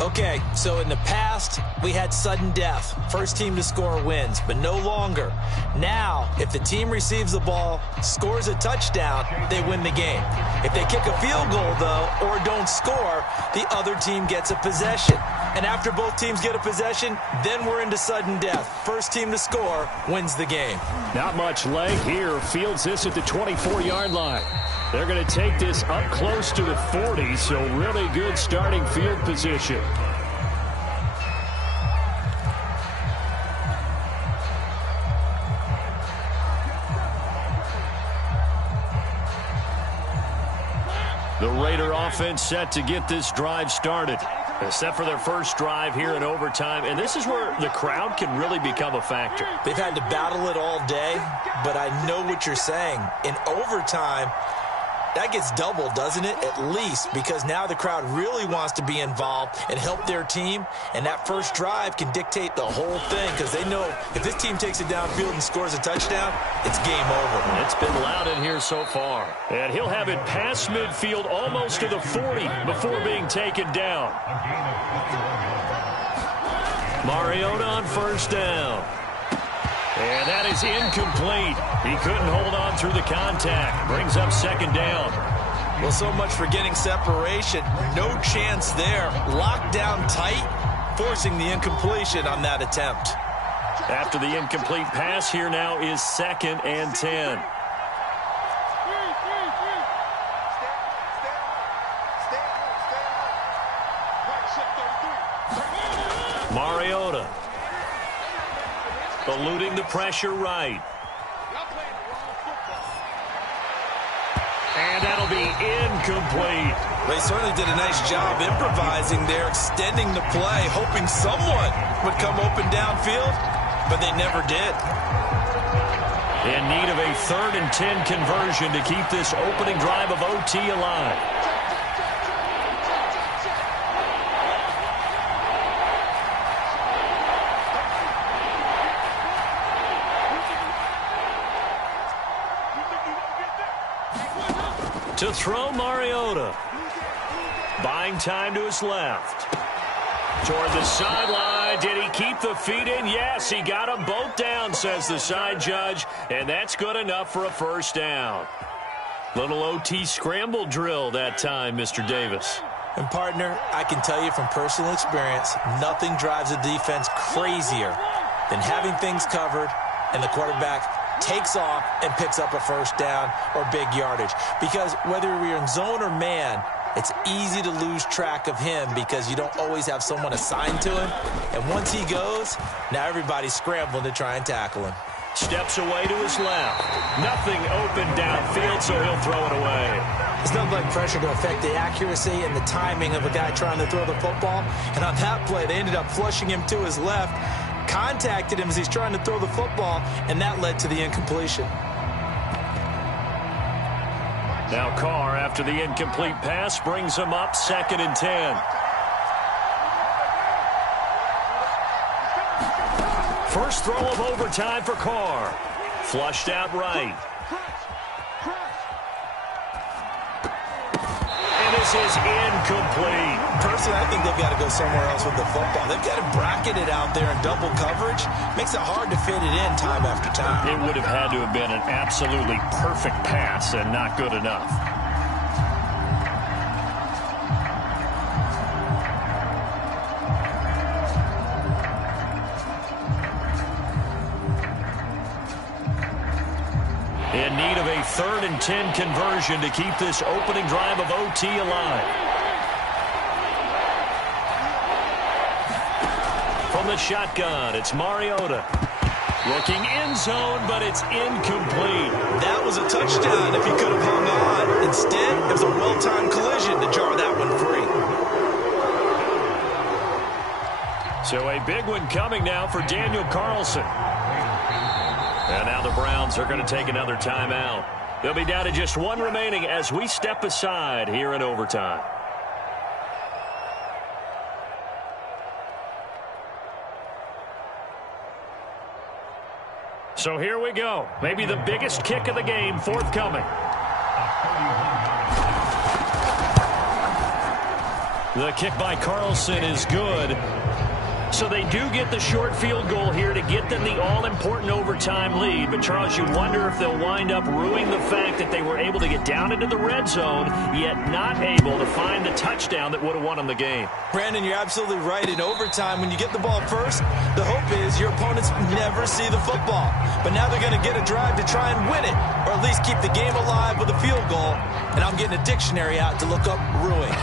Okay, so in the past, we had sudden death. First team to score wins, but no longer. Now, if the team receives the ball, scores a touchdown, they win the game. If they kick a field goal, though, or don't score, the other team gets a possession. And after both teams get a possession, then we're into sudden death. First team to score wins the game. Not much leg here. Fields this at the 24-yard line. They're going to take this up close to the 40, so really good starting field position. The Raider offense set to get this drive started. Except for their first drive here in overtime. And this is where the crowd can really become a factor. They've had to battle it all day, but I know what you're saying. In overtime, that gets doubled, doesn't it? At least, because now the crowd really wants to be involved and help their team, and that first drive can dictate the whole thing because they know if this team takes it downfield and scores a touchdown, it's game over. It's been loud in here so far. And he'll have it past midfield almost to the 40 before being taken down. Mariota on first down. And that is incomplete. He couldn't hold on through the contact. Brings up second down. Well, so much for getting separation. No chance there. Locked down tight, forcing the incompletion on that attempt. After the incomplete pass, here now is 2nd and 10. Mariota. Eluding the pressure right. And that'll be incomplete. They certainly did a nice job improvising there, extending the play, hoping someone would come open downfield, but they never did. In need of a 3rd and 10 conversion to keep this opening drive of OT alive. To throw, Mariota. Buying time to his left. Toward the sideline. Did he keep the feet in? Yes, he got them both down, says the side judge. And that's good enough for a first down. Little OT scramble drill that time, Mr. Davis. And, partner, I can tell you from personal experience, nothing drives a defense crazier than having things covered and the quarterback takes off and picks up a first down or big yardage. Because whether we're in zone or man, it's easy to lose track of him because you don't always have someone assigned to him. And once he goes, now everybody's scrambling to try and tackle him. Steps away to his left. Nothing open downfield, so he'll throw it away. There's nothing like pressure to affect the accuracy and the timing of a guy trying to throw the football. And on that play, they ended up flushing him to his left, contacted him as he's trying to throw the football, and that led to the incompletion. Now Carr, after the incomplete pass, brings him up 2nd and 10. First throw of overtime for Carr. Flushed out right. And this is incomplete. Personally, I think they've got to go somewhere else with the football. They've got to bracket it out there in double coverage. Makes it hard to fit it in time after time. It would have had to have been an absolutely perfect pass and not good enough. In need of a 3rd and 10 conversion to keep this opening drive of OT alive. From the shotgun, it's Mariota. Looking end zone, but it's incomplete. That was a touchdown if he could have hung on. Instead, it was a well-timed collision to jar that one free. So a big one coming now for Daniel Carlson. And now the Browns are going to take another timeout. They'll be down to just one remaining as we step aside here in overtime. So here we go. Maybe the biggest kick of the game forthcoming. The kick by Carlson is good. So they do get the short field goal here to get them the all-important overtime lead. But, Charles, you wonder if they'll wind up ruining the fact that they were able to get down into the red zone, yet not able to find the touchdown that would have won them the game. Brandon, you're absolutely right. In overtime, when you get the ball first, the hope is your opponents never see the football. But now they're going to get a drive to try and win it, or at least keep the game alive with a field goal. And I'm getting a dictionary out to look up ruin.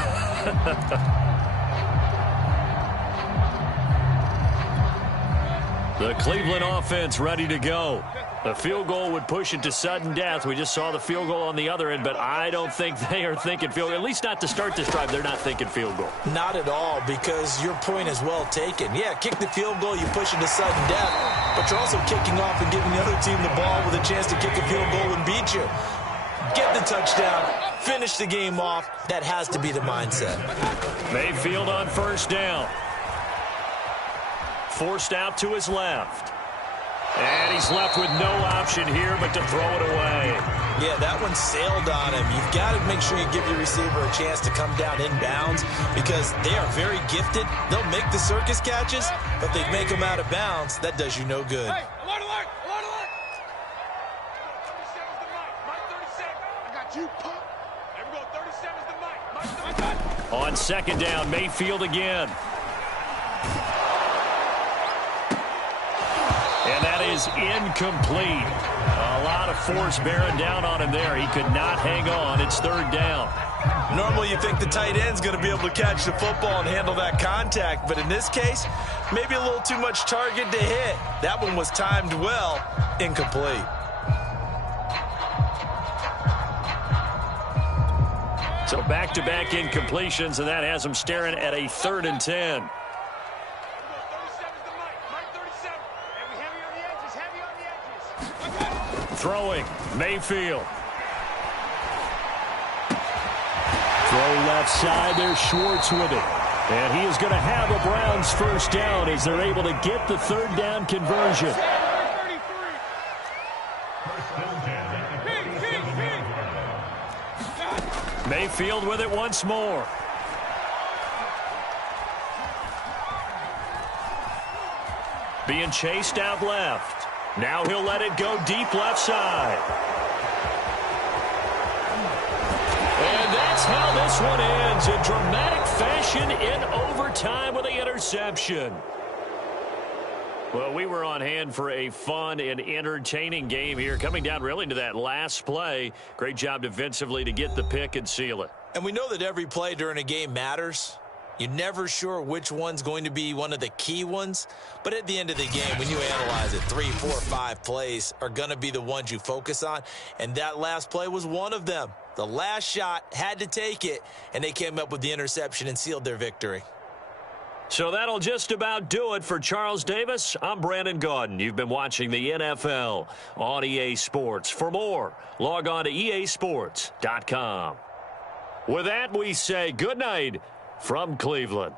The Cleveland offense ready to go. The field goal would push it to sudden death. We just saw the field goal on the other end, but I don't think they are thinking field goal. At least not to start this drive. They're not thinking field goal. Not at all, because your point is well taken. Yeah, kick the field goal, you push it to sudden death, but you're also kicking off and giving the other team the ball with a chance to kick a field goal and beat you. Get the touchdown, finish the game off. That has to be the mindset. Mayfield on first down. Forced out to his left. And he's left with no option here but to throw it away. Yeah, that one sailed on him. You've got to make sure you give your receiver a chance to come down inbounds because they are very gifted. They'll make the circus catches, but they make them out of bounds. That does you no good. Hey, alert, alert, alert, alert. 37's the mic. Mike 37. I got you, punk. There we go. 37's the mic. Mike 37. On second down, Mayfield again. And that is incomplete. A lot of force bearing down on him there. He could not hang on. It's third down. Normally you think the tight end's going to be able to catch the football and handle that contact, but in this case, maybe a little too much target to hit. That one was timed well, incomplete. So back-to-back incompletions, and that has him staring at a 3rd and 10. Throwing, Mayfield. Throw left side, there's Schwartz with it. And he is going to have a Browns first down as they're able to get the third down conversion. Mayfield with it once more. Being chased out left. Now he'll let it go deep left side. And that's how this one ends in dramatic fashion in overtime with the interception. Well, we were on hand for a fun and entertaining game here, coming down really to that last play. Great job defensively to get the pick and seal it. And we know that every play during a game matters. You're never sure which one's going to be one of the key ones. But at the end of the game, when you analyze it, 3, 4, 5 plays are going to be the ones you focus on. And that last play was one of them. The last shot had to take it, and they came up with the interception and sealed their victory. So that'll just about do it for Charles Davis. I'm Brandon Gaudin. You've been watching the NFL on EA Sports. For more, log on to easports.com. With that, we say good night from Cleveland.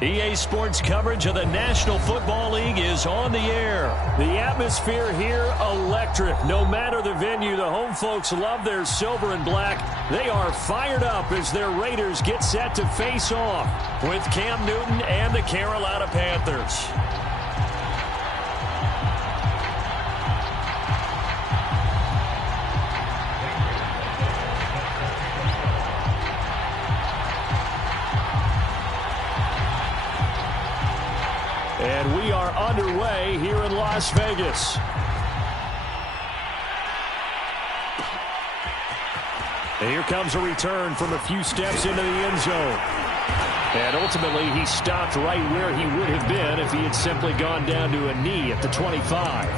EA Sports coverage of the National Football League is on the air. The atmosphere here, electric. No matter the venue, the home folks love their silver and black. They are fired up as their Raiders get set to face off with Cam Newton and the Carolina Panthers. And we are underway here in Las Vegas. And here comes a return from a few steps into the end zone. And ultimately, he stopped right where he would have been if he had simply gone down to a knee at the 25.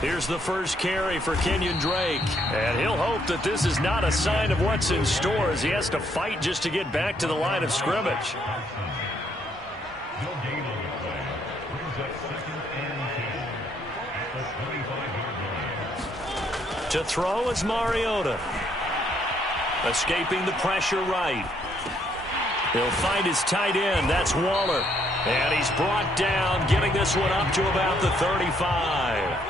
Here's the first carry for Kenyon Drake. And he'll hope that this is not a sign of what's in store as he has to fight just to get back to the line of scrimmage. No gain on the play. Brings up 2nd and 10 at the 25-yard line. To throw is Mariota. Escaping the pressure right. He'll find his tight end. That's Waller. And he's brought down, getting this one up to about the 35.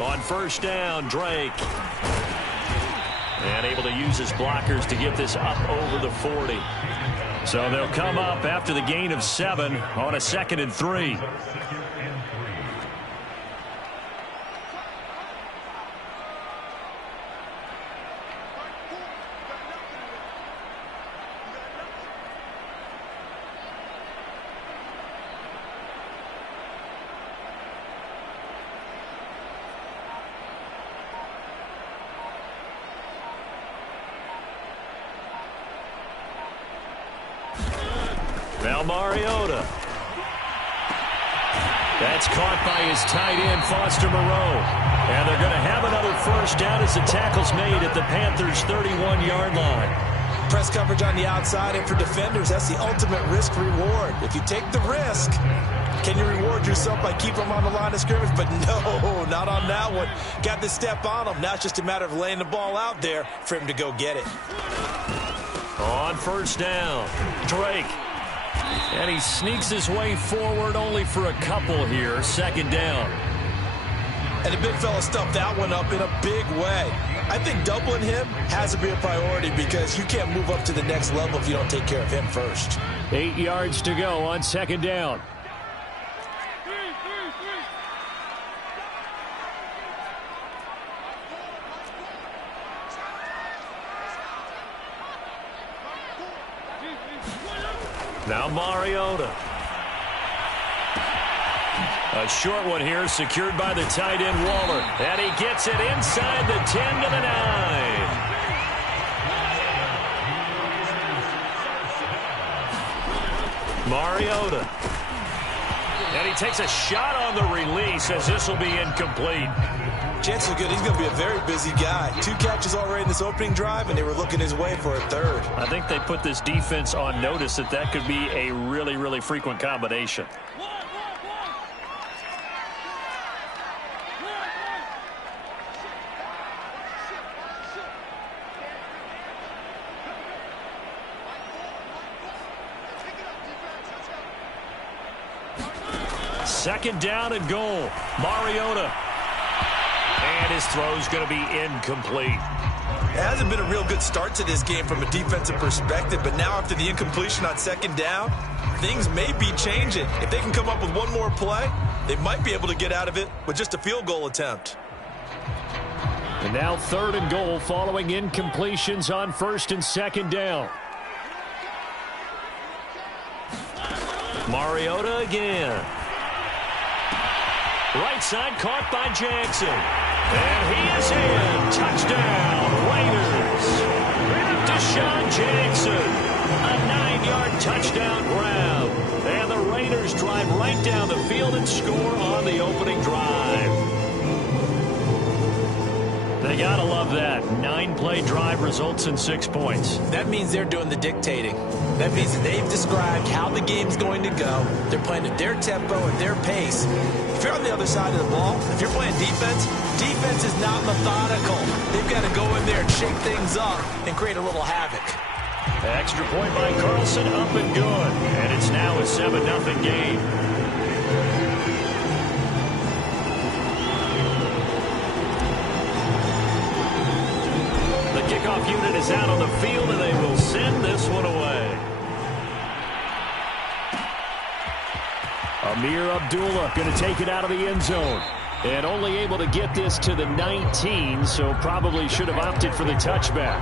On first down, Drake. And able to use his blockers to get this up over the 40. So they'll come up after the gain of 7 on a 2nd and 3. Now Mariota. That's caught by his tight end, Foster Moreau. And they're going to have another first down as the tackle's made at the Panthers' 31-yard line. Press coverage on the outside, and for defenders, that's the ultimate risk-reward. If you take the risk, can you reward yourself by keeping them on the line of scrimmage? But no, not on that one. Got the step on him. Now it's just a matter of laying the ball out there for him to go get it. On first down, Drake. And he sneaks his way forward only for a couple here. 2nd down. And the big fella stuffed that one up in a big way. I think doubling him has to be a priority because you can't move up to the next level if you don't take care of him first. 8 yards to go on 2nd down. Now Mariota. A short one here, secured by the tight end Waller. And he gets it inside the 10 to the 9. Mariota. And he takes a shot on the release as this will be incomplete. Chances are good he's going to be a very busy guy. 2 catches already in this opening drive, and they were looking his way for a 3rd. I think they put this defense on notice that could be a really, really frequent combination. Second down and goal. Mariota. And his throw's going to be incomplete. It hasn't been a real good start to this game from a defensive perspective, but now after the incompletion on 2nd down, things may be changing. If they can come up with one more play, they might be able to get out of it with just a field goal attempt. And now 3rd and goal following incompletions on 1st and 2nd down. Mariota again. Right side caught by Jackson. And he is in. Touchdown, Raiders. Deshaun Jackson. A 9-yard touchdown grab. march down the field and score on the opening drive. They gotta love that. 9-play drive results in 6 points. That means they're doing the dictating. That means that they've described how the game's going to go. They're playing at their tempo and their pace. If you're on the other side of the ball, if you're playing defense, defense is not methodical. They've got to go in there and shake things up and create a little havoc. Extra point by Carlson, up and good. And it's now a 7-0 game. The kickoff unit is out on the field, and they will send this one away. Amir Abdullah going to take it out of the end zone. And only able to get this to the 19, so probably should have opted for the touchback.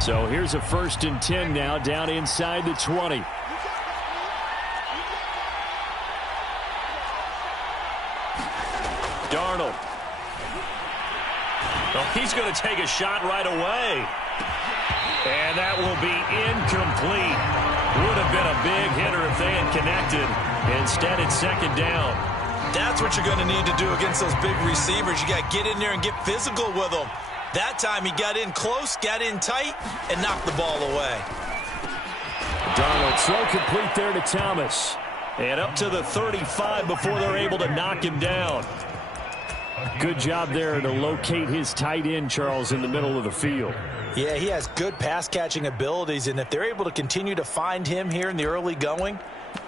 So here's a 1st and 10 now, down inside the 20. Darnold. Well, he's going to take a shot right away. And that will be incomplete. Would have been a big hitter if they had connected. Instead, it's 2nd down. That's what you're going to need to do against those big receivers. You got to get in there and get physical with them. That time he got in close, got in tight, and knocked the ball away. Darnold throw complete there to Thomas. And up to the 35 before they're able to knock him down. Good job there to locate his tight end, Charles, in the middle of the field. Yeah, he has good pass-catching abilities, and if they're able to continue to find him here in the early going,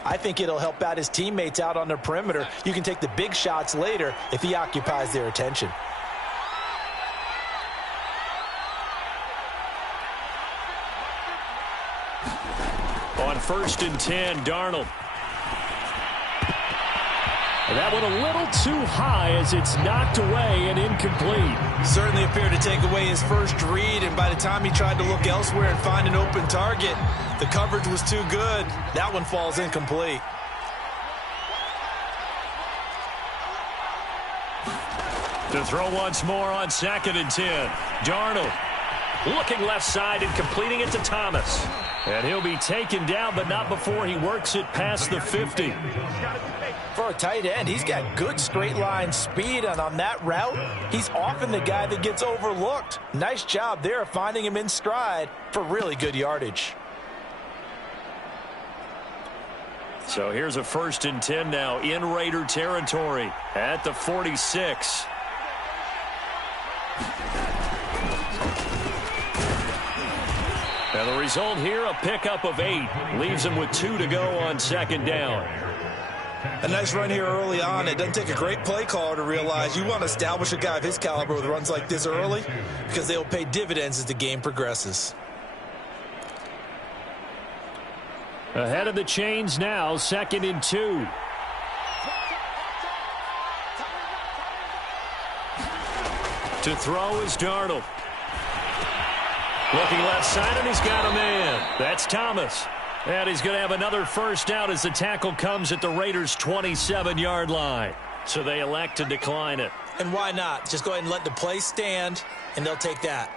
I think it'll help out his teammates out on the perimeter. You can take the big shots later if he occupies their attention. On 1st and 10, Darnold. That one a little too high as it's knocked away and incomplete. Certainly appeared to take away his first read, and by the time he tried to look elsewhere and find an open target, the coverage was too good. That one falls incomplete. To throw once more on 2nd and 10. Darnold looking left side and completing it to Thomas. And he'll be taken down, but not before he works it past the 50. For a tight end, he's got good straight line speed, and on that route, he's often the guy that gets overlooked. Nice job there of finding him in stride for really good yardage. So here's a 1st and 10 now in Raider territory at the 46. And the result here, a pickup of 8. Leaves him with 2 to go on 2nd down. A nice run here early on. It doesn't take a great play caller to realize you want to establish a guy of his caliber with runs like this early because they will pay dividends as the game progresses. Ahead of the chains now, 2nd and 2. To throw is Darnold. Looking left side, and he's got a man. That's Thomas. And he's going to have another first down as the tackle comes at the Raiders' 27-yard line. So they elect to decline it. And why not? Just go ahead and let the play stand, and they'll take that.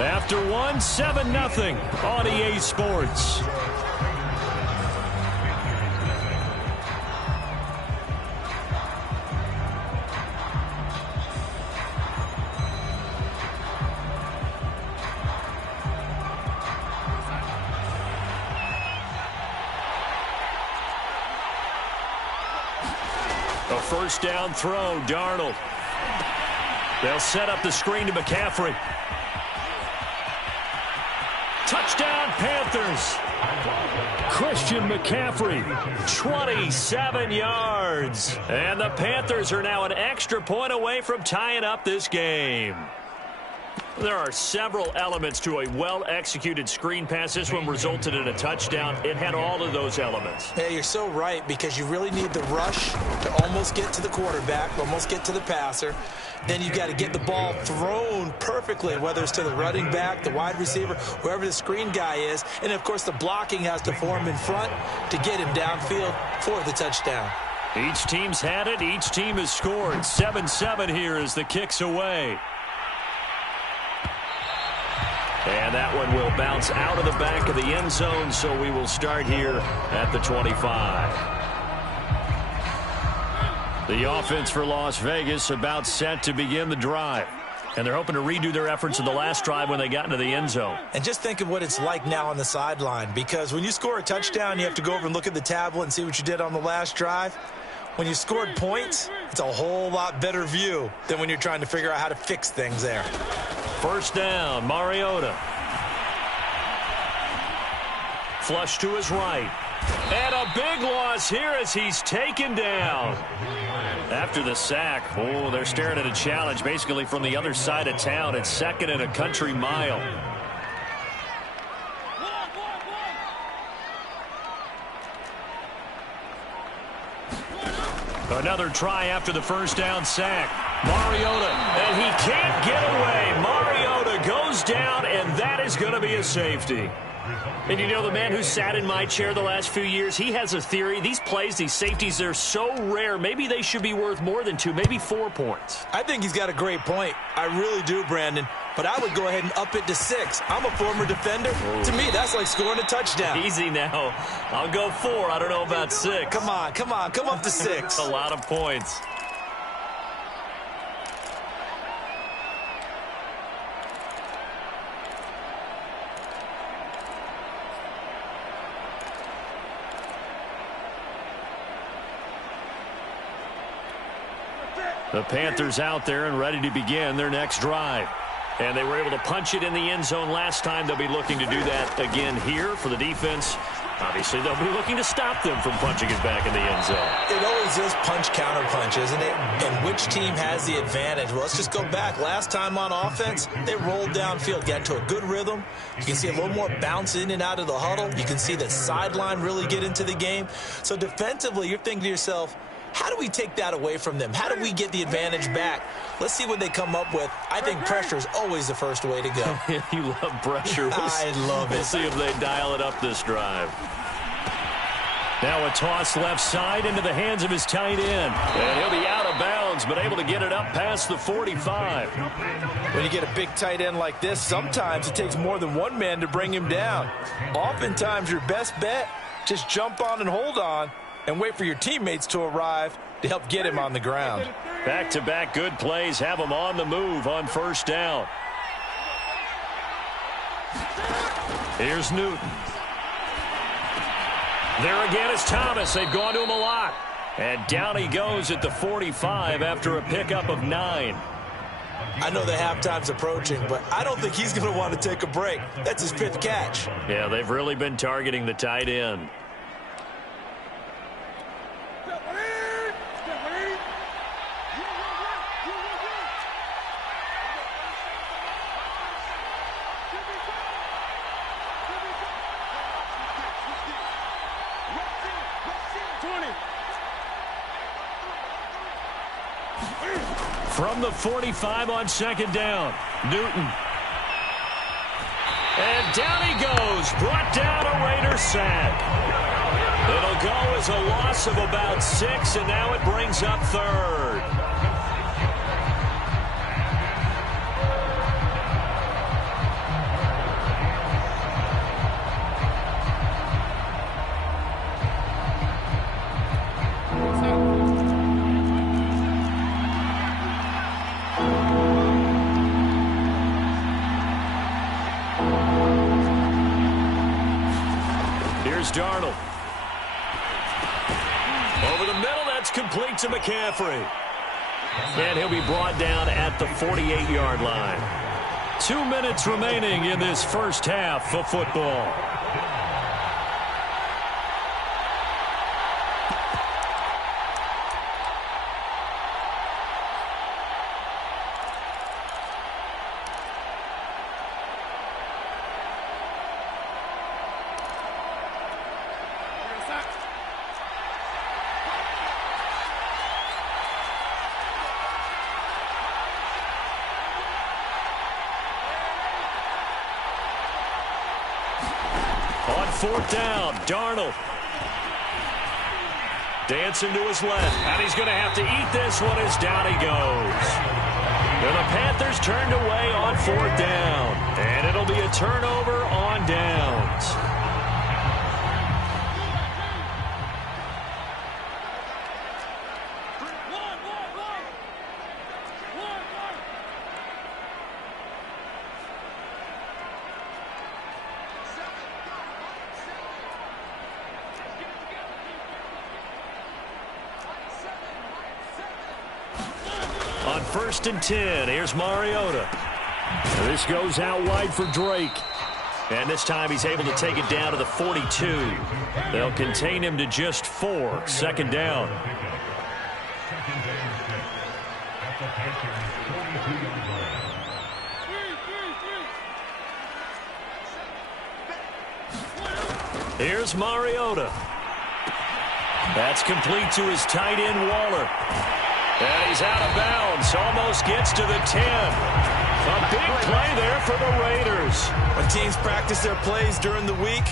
After one, 7-0 on EA Sports. A first down throw, Darnold. They'll set up the screen to McCaffrey. Touchdown, Panthers. Christian McCaffrey. 27 yards. And the Panthers are now an extra point away from tying up this game. There are several elements to a well-executed screen pass. This one resulted in a touchdown. It had all of those elements. Yeah, you're so right, because you really need the rush to almost get to the quarterback, almost get to the passer. Then you've got to get the ball thrown perfectly, whether it's to the running back, the wide receiver, whoever the screen guy is. And, of course, the blocking has to form in front to get him downfield for the touchdown. Each team's had it. Each team has scored. 7-7 here as the kick's away. And that one will bounce out of the back of the end zone, so we will start here at the 25. The offense for Las Vegas about set to begin the drive. And they're hoping to redo their efforts in the last drive when they got into the end zone. And just think of what it's like now on the sideline, because when you score a touchdown, you have to go over and look at the tablet and see what you did on the last drive. When you scored points, it's a whole lot better view than when you're trying to figure out how to fix things there. First down, Mariota. Flush to his right. And a big loss here as he's taken down. After the sack, they're staring at a challenge basically from the other side of town. It's second and a country mile. Another try after the first down sack. Mariota, and he can't get away. Mariota goes down, and that is going to be a safety. And you know, the man who sat in my chair the last few years, he has a theory. These plays, these safeties, they're so rare. Maybe they should be worth more than 2, maybe 4 points. I think he's got a great point. I really do, Brandon. But I would go ahead and up it to 6. I'm a former defender. Ooh. To me, that's like scoring a touchdown. Easy now. I'll go 4. I don't know about 6. Come on. Come up to 6. A lot of points. The Panthers out there and ready to begin their next drive. And they were able to punch it in the end zone last time. They'll be looking to do that again here for the defense. Obviously, they'll be looking to stop them from punching it back in the end zone. It always is punch-counter-punch, isn't it? And which team has the advantage? Well, let's just go back. Last time on offense, they rolled downfield, got into a good rhythm. You can see a little more bounce in and out of the huddle. You can see the sideline really get into the game. So defensively, you're thinking to yourself, how do we take that away from them? How do we get the advantage back? Let's see what they come up with. I think pressure is always the first way to go. You love pressure. I love it. We'll see if they dial it up this drive. Now a toss left side into the hands of his tight end. And he'll be out of bounds, but able to get it up past the 45. When you get a big tight end like this, sometimes it takes more than one man to bring him down. Oftentimes, your best bet, just jump on and hold on and wait for your teammates to arrive to help get him on the ground. Back-to-back good plays have him on the move on first down. Here's Newton. There again is Thomas. They've gone to him a lot. And down he goes at the 45 after a pickup of 9. I know the halftime's approaching, but I don't think he's going to want to take a break. That's his 5th catch. Yeah, they've really been targeting the tight end. From the 45 on second down, Newton. And down he goes, brought down a Raider sack. It'll go as a loss of about 6, and now it brings up 3rd. Darnold. Over the middle, that's complete to McCaffrey. And he'll be brought down at the 48-yard line. 2 minutes remaining in this first half of football. On 4th down, Darnold. Dancing to his left, and he's going to have to eat this one as down he goes. And the Panthers turned away on 4th down, and it'll be a turnover on downs. On 1st and 10, here's Mariota. This goes out wide for Drake. And this time he's able to take it down to the 42. They'll contain him to just 4. 2nd down. Here's Mariota. That's complete to his tight end, Waller. And he's out of bounds. Almost gets to the 10. A big play there for the Raiders. When teams practice their plays during the week,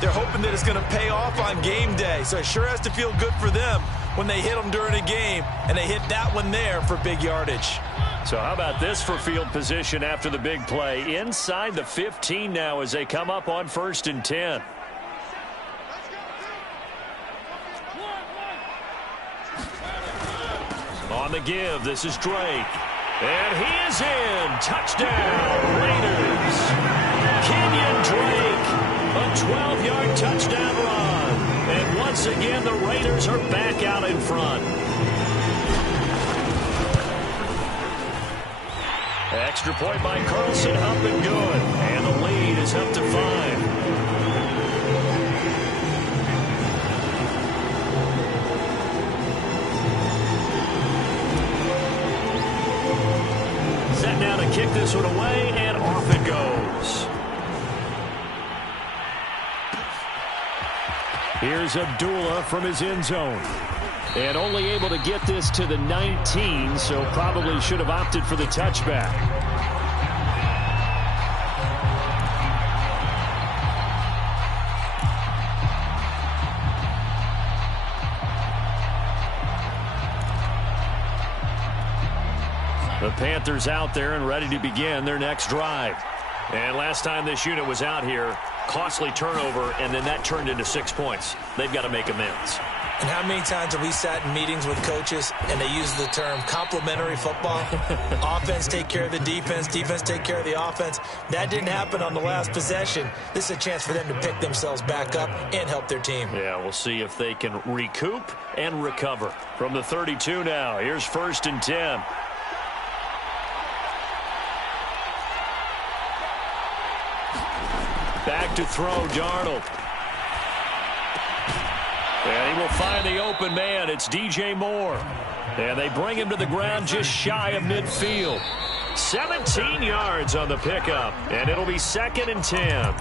they're hoping that it's going to pay off on game day. So it sure has to feel good for them when they hit them during a game, and they hit that one there for big yardage. So how about this for field position after the big play? Inside the 15 now as they come up on 1st and 10. On the give, this is Drake. And he is in. Touchdown, Raiders. Kenyon Drake, a 12-yard touchdown run. And once again, the Raiders are back out in front. Extra point by Carlson, up and good. And the lead is up to 5. Now to kick this one away, and off it goes. Here's Abdullah from his end zone. And only able to get this to the 19, so probably should have opted for the touchback. The Panthers out there and ready to begin their next drive. And last time this unit was out here, costly turnover, and then that turned into 6 points. They've got to make amends. And how many times have we sat in meetings with coaches and they use the term complementary football? Offense take care of the defense, defense take care of the offense. That didn't happen on the last possession. This is a chance for them to pick themselves back up and help their team. Yeah, we'll see if they can recoup and recover. From the 32 now, here's 1st and 10. Back to throw, Darnold. And he will find the open man. It's DJ Moore. And they bring him to the ground just shy of midfield. 17 yards on the pickup. And it'll be 2nd and 10.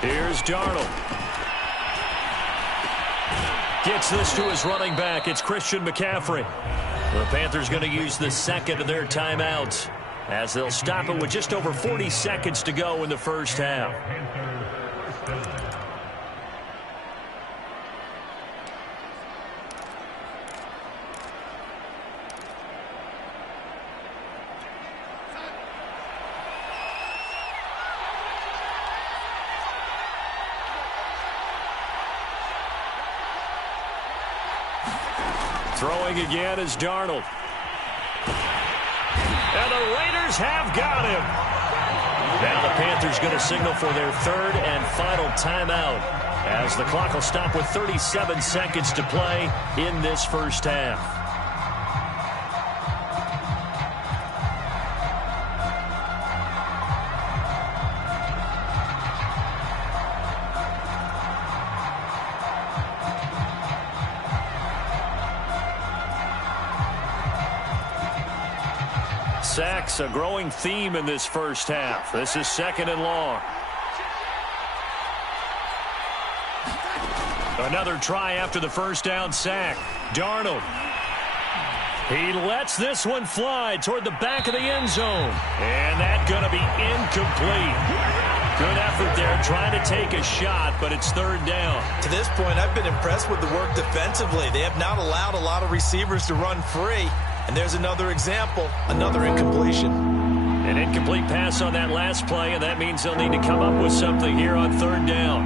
Here's Darnold. Gets this to his running back. It's Christian McCaffrey. The Panthers going to use the second of their timeouts as they'll stop it with just over 40 seconds to go in the first half. Throwing again is Darnold. And the Raiders have got him. Now the Panthers going to signal for their 3rd and final timeout as the clock will stop with 37 seconds to play in this first half. Sacks, a growing theme in this first half. This is 2nd and long. Another try after the first down sack. Darnold. He lets this one fly toward the back of the end zone. And that's going to be incomplete. Good effort there trying to take a shot, but it's 3rd down. To this point, I've been impressed with the work defensively. They have not allowed a lot of receivers to run free. And there's another example, another incompletion. An incomplete pass on that last play, and that means they'll need to come up with something here on 3rd down.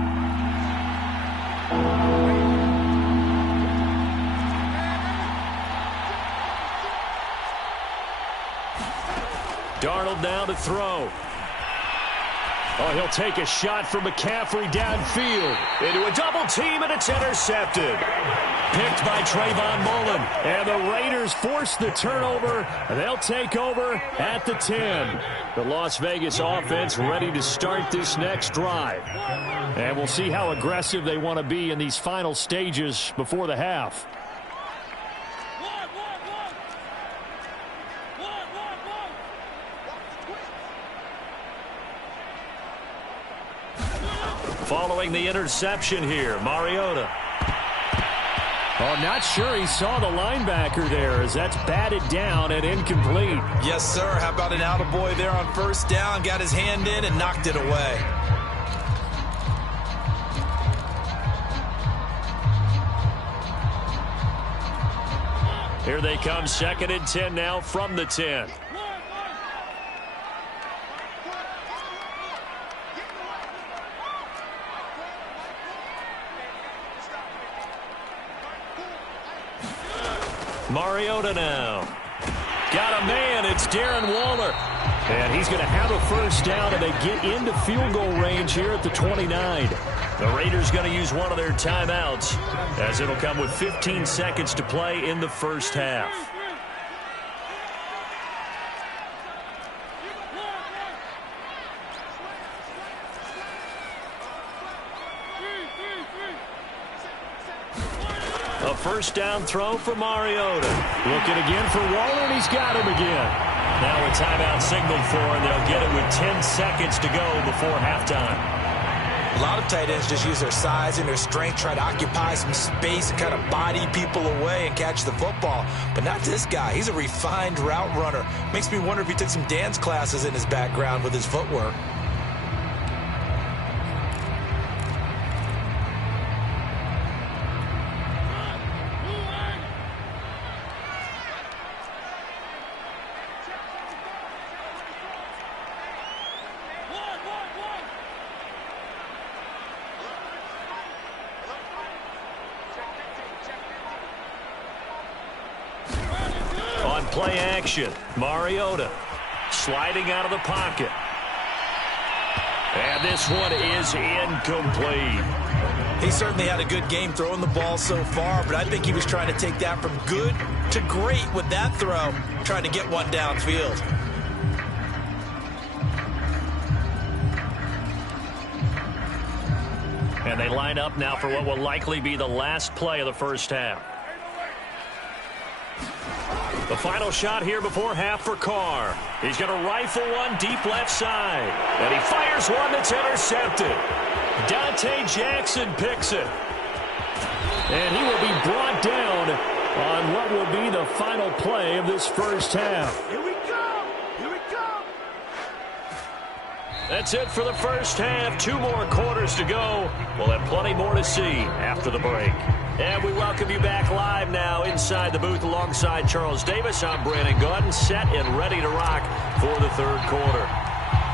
Darnold now to throw. Oh, he'll take a shot from McCaffrey downfield. Into a double team, and it's intercepted. Picked by Trayvon Mullen. And the Raiders force the turnover. They'll take over at the 10. The Las Vegas offense ready to start this next drive. And we'll see how aggressive they want to be in these final stages before the half. Following the interception here, Mariota. Oh, not sure he saw the linebacker there as that's batted down and incomplete. Yes, sir. How about an attaboy there on 1st down? Got his hand in and knocked it away. Here they come, 2nd and 10 now from the 10. Mariota now. Got a man. It's Darren Waller. And he's going to have a 1st down, and they get into field goal range here at the 29. The Raiders going to use one of their timeouts as it'll come with 15 seconds to play in the first half. A 1st down throw for Mariota. Looking again for Waller, and he's got him again. Now a timeout signaled for, and they'll get it with 10 seconds to go before halftime. A lot of tight ends just use their size and their strength, try to occupy some space and kind of body people away and catch the football. But not this guy. He's a refined route runner. Makes me wonder if he took some dance classes in his background with his footwork. Play action. Mariota sliding out of the pocket. And this one is incomplete. He certainly had a good game throwing the ball so far, but I think he was trying to take that from good to great with that throw, trying to get one downfield. And they line up now for what will likely be the last play of the first half. The final shot here before half for Carr. He's going to rifle one deep left side. And he fires one that's intercepted. Dante Jackson picks it. And he will be brought down on what will be the final play of this first half. Here we go! Here we go! That's it for the first half. 2 more quarters to go. We'll have plenty more to see after the break. And we welcome you back live now inside the booth alongside Charles Davis. I'm Brandon Gaudin, set and ready to rock for the 3rd quarter.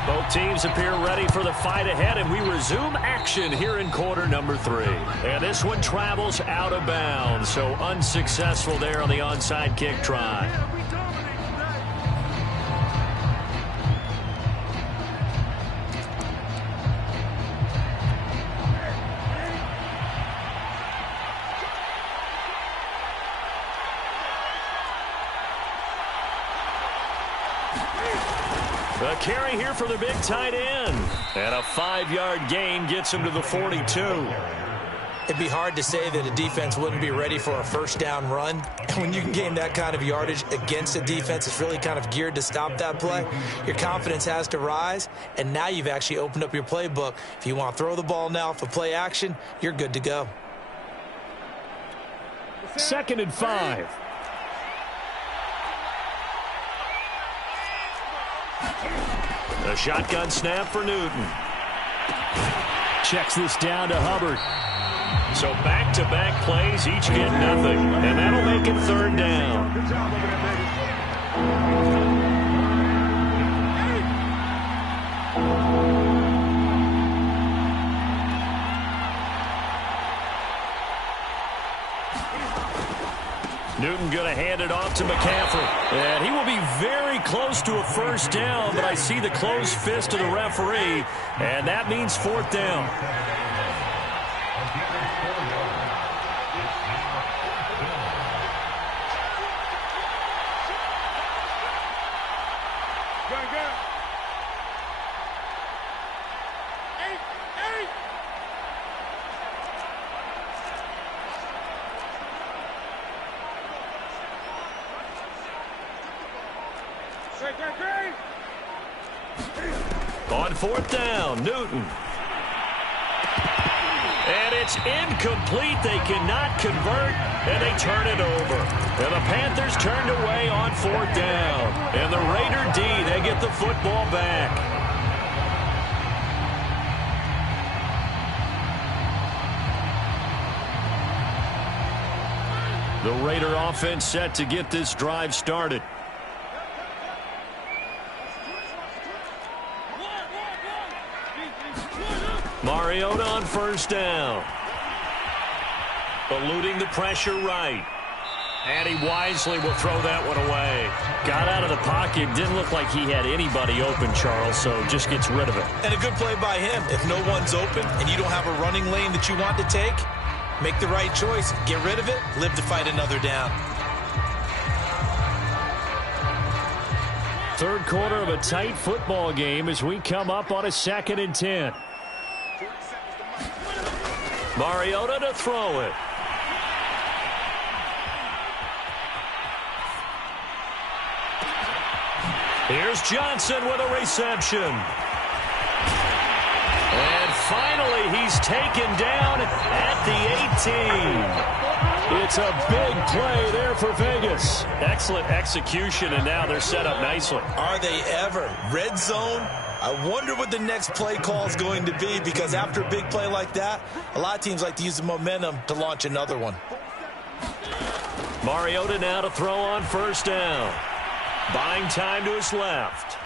Both teams appear ready for the fight ahead, and we resume action here in quarter number 3. And this one travels out of bounds, so unsuccessful there on the onside kick try. A carry here for the big tight end. And a 5-yard gain gets him to the 42. It'd be hard to say that a defense wouldn't be ready for a first down run. And when you can gain that kind of yardage against a defense that's really kind of geared to stop that play, your confidence has to rise, and now you've actually opened up your playbook. If you want to throw the ball now for play action, you're good to go. 2nd and 5. A shotgun snap for Newton. Checks this down to Hubbard. So back-to-back plays, each get nothing. And that'll make it 3rd down. Good job over there, baby. Newton going to hand it off to McCaffrey. And he will be very close to a first down, but I see the closed fist of the referee, and that means 4th down. On 4th down, Newton. And it's incomplete. They cannot convert, and they turn it over. And the Panthers turned away on 4th down. And the Raider D, they get the football back. The Raider offense set to get this drive started. Mariota on 1st down. Eluding the pressure right. And he wisely will throw that one away. Got out of the pocket. Didn't look like he had anybody open, Charles, so just gets rid of it. And a good play by him. If no one's open and you don't have a running lane that you want to take, make the right choice. Get rid of it. Live to fight another down. 3rd quarter of a tight football game as we come up on a 2nd and 10. Mariota to throw it. Here's Johnson with a reception. And finally, he's taken down at the 18. It's a big play there for Vegas. Excellent execution, and now they're set up nicely. Are they ever? Red zone? I wonder what the next play call is going to be, because after a big play like that, a lot of teams like to use the momentum to launch another one. Mariota now to throw on 1st down. Buying time to his left.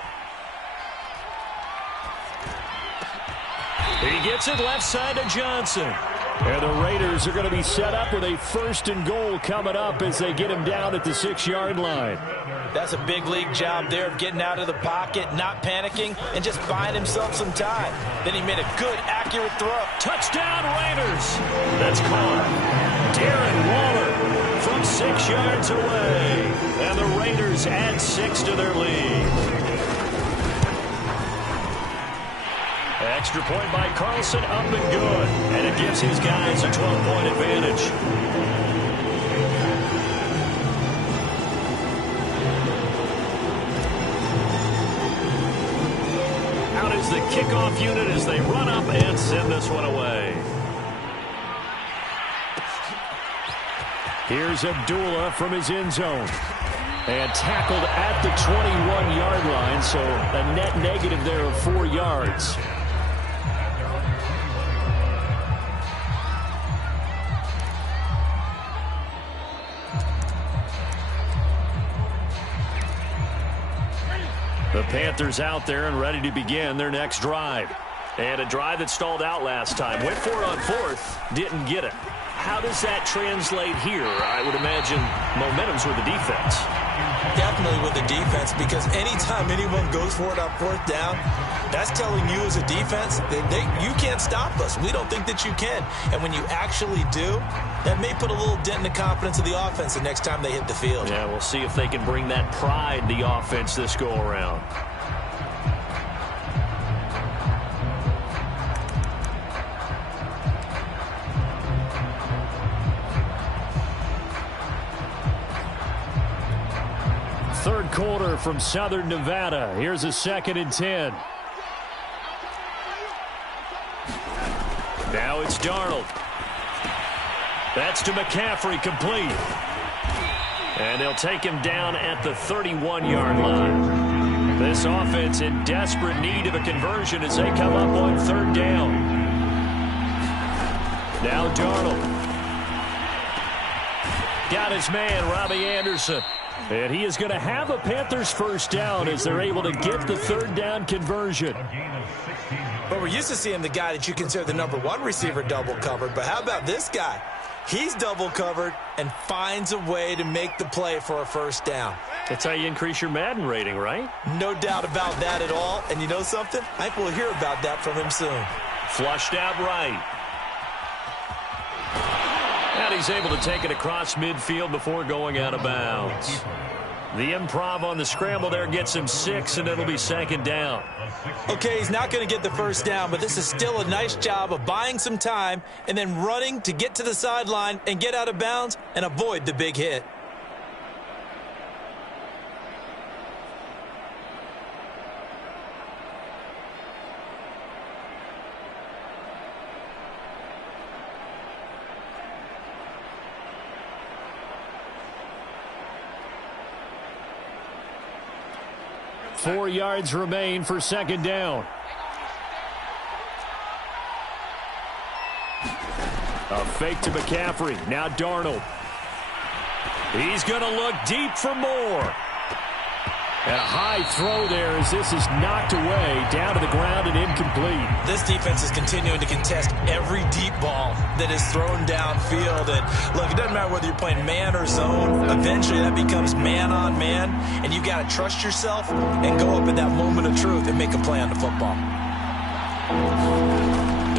He gets it left side to Johnson. And the Raiders are going to be set up with a 1st and goal coming up as they get him down at the 6-yard line. That's a big league job there of getting out of the pocket, not panicking, and just buying himself some time. Then he made a good, accurate throw. Touchdown, Raiders. That's caught. Darren Waller from 6 yards away. And the Raiders add 6 to their lead. Extra point by Carlson, up and good. And it gives his guys a 12-point advantage. Out is the kickoff unit as they run up and send this one away. Here's Abdullah from his end zone. And tackled at the 21-yard line, so a net negative there of 4 yards. The Panthers out there and ready to begin their next drive. And a drive that stalled out last time. Went for it on 4th, didn't get it. How does that translate here? I would imagine momentum's with the defense. Definitely with the defense, because anytime anyone goes for it on 4th down, that's telling you as a defense that you can't stop us. We don't think that you can. And when you actually do, that may put a little dent in the confidence of the offense the next time they hit the field. Yeah, we'll see if they can bring that pride to the offense this go-around. corner from Southern Nevada. Here's a 2nd and 10. Now it's Darnold. That's to McCaffrey, complete. And they'll take him down at the 31-yard line. This offense in desperate need of a conversion as they come up on 3rd down. Now Darnold. Got his man, Robbie Anderson. And he is going to have a Panthers 1st down as they're able to get the 3rd down conversion. But we're used to seeing the guy that you consider the #1 receiver double covered. But how about this guy? He's double covered and finds a way to make the play for a 1st down. That's how you increase your Madden rating, right? No doubt about that at all. And you know something? I think we'll hear about that from him soon. Flushed out right. And he's able to take it across midfield before going out of bounds. The improv on the scramble there gets him 6, and it'll be 2nd down. Okay, he's not going to get the 1st down, but this is still a nice job of buying some time and then running to get to the sideline and get out of bounds and avoid the big hit. Four yards remain for 2nd down. A fake to McCaffrey. Now Darnold. He's going to look deep for more. And a high throw there as this is knocked away, down to the ground and incomplete. This defense is continuing to contest every deep ball that is thrown downfield. And look, it doesn't matter whether you're playing man or zone. Eventually that becomes man on man, and you got to trust yourself and go up at that moment of truth and make a play on the football.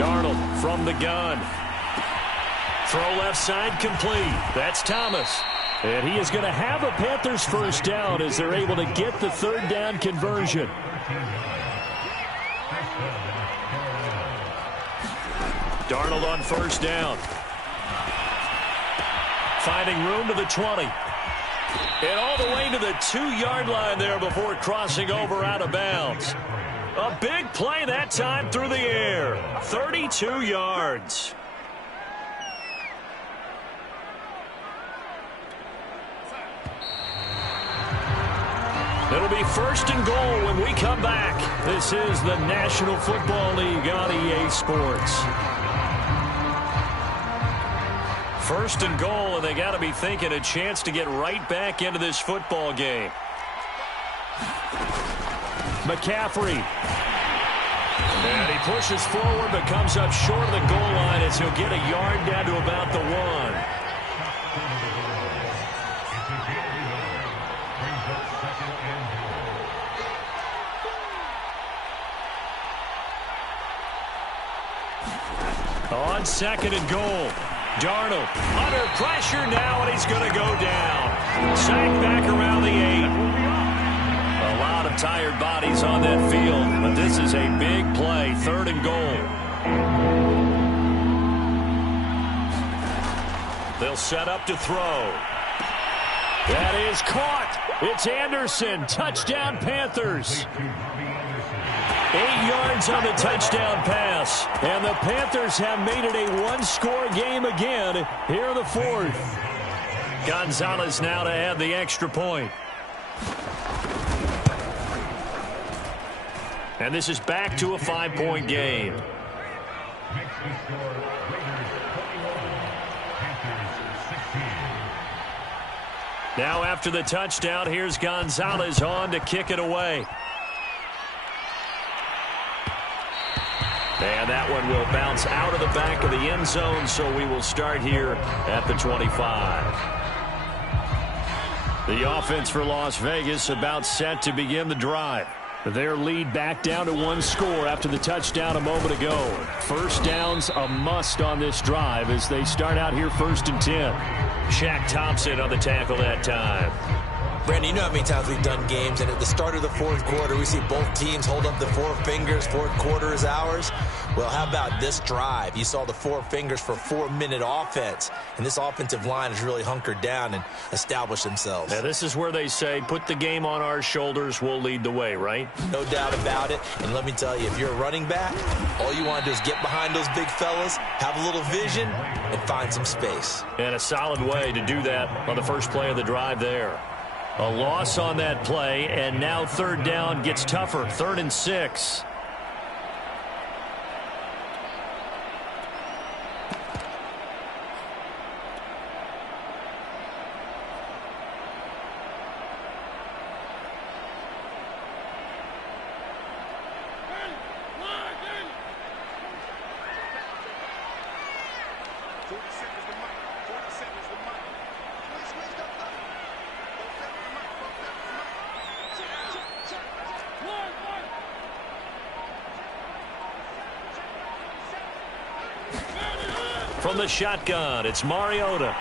Darnold from the gun. Throw left side complete. That's Thomas. And he is going to have a Panthers 1st down as they're able to get the 3rd down conversion. Darnold on 1st down. Finding room to the 20. And all the way to the 2-yard line there before crossing over out of bounds. A big play that time through the air. 32 yards. It'll be 1st and goal when we come back. This is the National Football League on EA Sports. 1st and goal, and they got to be thinking a chance to get right back into this football game. McCaffrey. And he pushes forward but comes up short of the goal line as he'll get a yard down to about the 1. On 2nd and goal. Darnold under pressure now, and he's going to go down. Sacked back around the 8. A lot of tired bodies on that field, but this is a big play. 3rd and goal. They'll set up to throw. That is caught. It's Anderson. Touchdown, Panthers. 8 yards on the touchdown pass. And the Panthers have made it a 1-score game again here in the 4th. Gonzalez now to add the extra point. And this is back to a 5-point game. Makes the score Raiders 21, Panthers 16. Now after the touchdown, here's Gonzalez on to kick it away. And that one will bounce out of the back of the end zone, so we will start here at the 25. The offense for Las Vegas about set to begin the drive. Their lead back down to 1 score after the touchdown a moment ago. 1st downs a must on this drive as they start out here 1st and 10. Shaq Thompson on the tackle that time. Brandon, you know how many times we've done games, and at the start of the 4th quarter, we see both teams hold up the 4 fingers, 4th quarter is ours. Well, how about this drive? You saw the 4 fingers for 4-minute offense, and this offensive line has really hunkered down and established themselves. Now, this is where they say, put the game on our shoulders, we'll lead the way, right? No doubt about it. And let me tell you, if you're a running back, all you want to do is get behind those big fellas, have a little vision, and find some space. And a solid way to do that on the first play of the drive there. A loss on that play, and now third down gets tougher. 3rd and 6. From the shotgun, it's Mariota.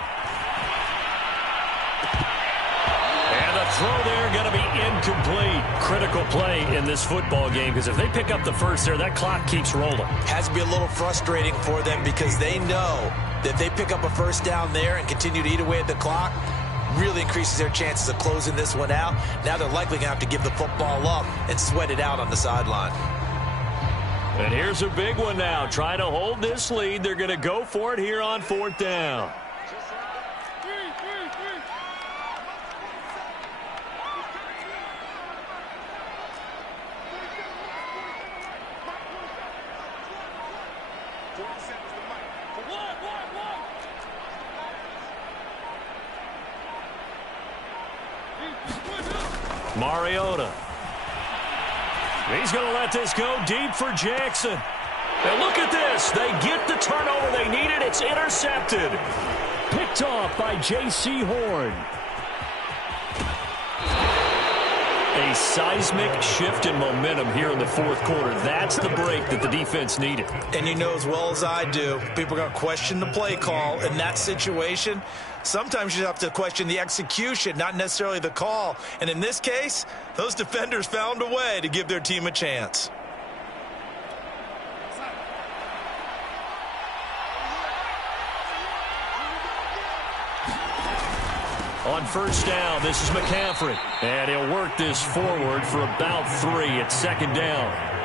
And the throw there going to be incomplete. Critical play in this football game, because if they pick up the first there, that clock keeps rolling. Has to be a little frustrating for them because they know that they pick up a first down there and continue to eat away at the clock, really increases their chances of closing this one out. Now they're likely going to have to give the football up and sweat it out on the sideline. And here's a big one now. Trying to hold this lead. They're going to go for it here on 4th down. Mariota. He's going to let this go deep for Jackson. And look at this. They get the turnover they needed. It's intercepted. Picked off by J.C. Horn. A seismic shift in momentum here in the 4th quarter. That's the break that the defense needed. And you know as well as I do, people are going to question the play call in that situation. Sometimes you have to question the execution, not necessarily the call. And in this case, those defenders found a way to give their team a chance. On 1st down, this is McCaffrey. And he'll work this forward for about 3 at 2nd down.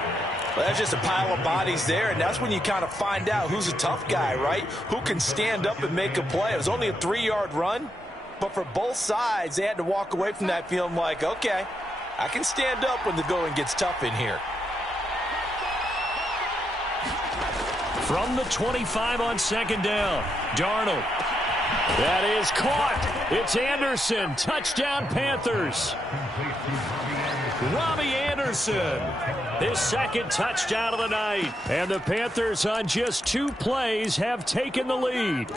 Well, that's just a pile of bodies there, and that's when you kind of find out who's a tough guy, right? Who can stand up and make a play. It was only a 3-yard run, but for both sides, they had to walk away from that feeling like, okay, I can stand up when the going gets tough in here. From the 25 on 2nd down, Darnold. That is caught. It's Anderson. Touchdown, Panthers. Robbie Anderson. His 2nd touchdown of the night. And the Panthers on just 2 plays have taken the lead.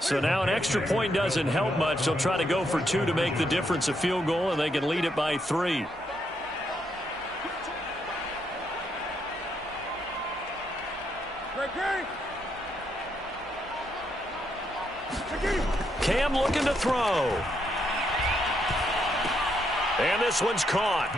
So now an extra point doesn't help much. They'll try to go for 2 to make the difference a field goal, and they can lead it by 3. Cam looking to throw. And this one's caught.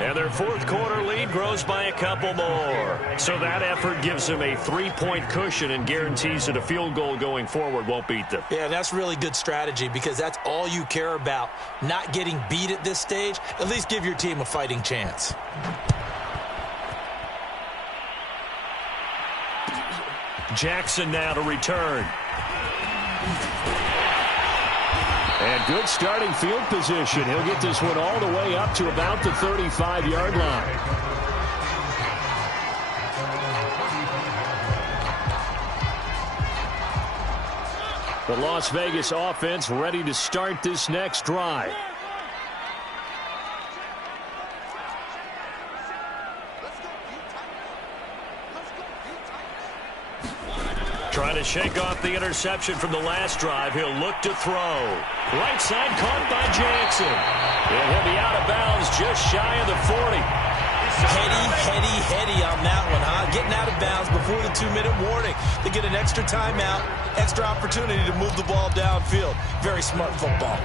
And their 4th quarter lead grows by a couple more. So that effort gives them a 3-point cushion and guarantees that a field goal going forward won't beat them. Yeah, that's really good strategy because that's all you care about. Not getting beat at this stage. At least give your team a fighting chance. Jackson now to return. And good starting field position. He'll get this one all the way up to about the 35-yard line. The Las Vegas offense ready to start this next drive. Trying to shake off the interception from the last drive. He'll look to throw. Right side caught by Jackson. And he'll be out of bounds just shy of the 40. Heady on that one, huh? Getting out of bounds before the 2-minute warning. They get an extra timeout, extra opportunity to move the ball downfield. Very smart football.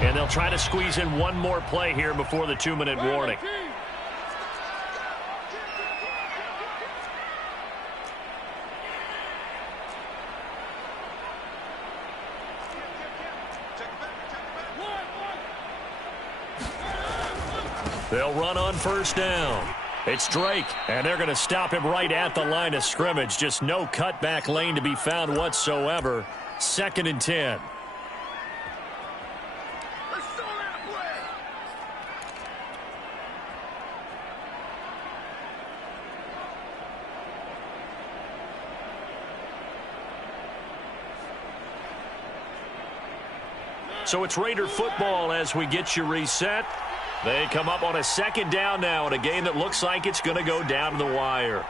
And they'll try to squeeze in one more play here before the 2-minute warning. They'll run on first down. It's Drake, and they're going to stop him right at the line of scrimmage. Just no cutback lane to be found whatsoever. 2nd and 10. So it's Raider football as we get you reset. They come up on a 2nd down now in a game that looks like it's going to go down to the wire.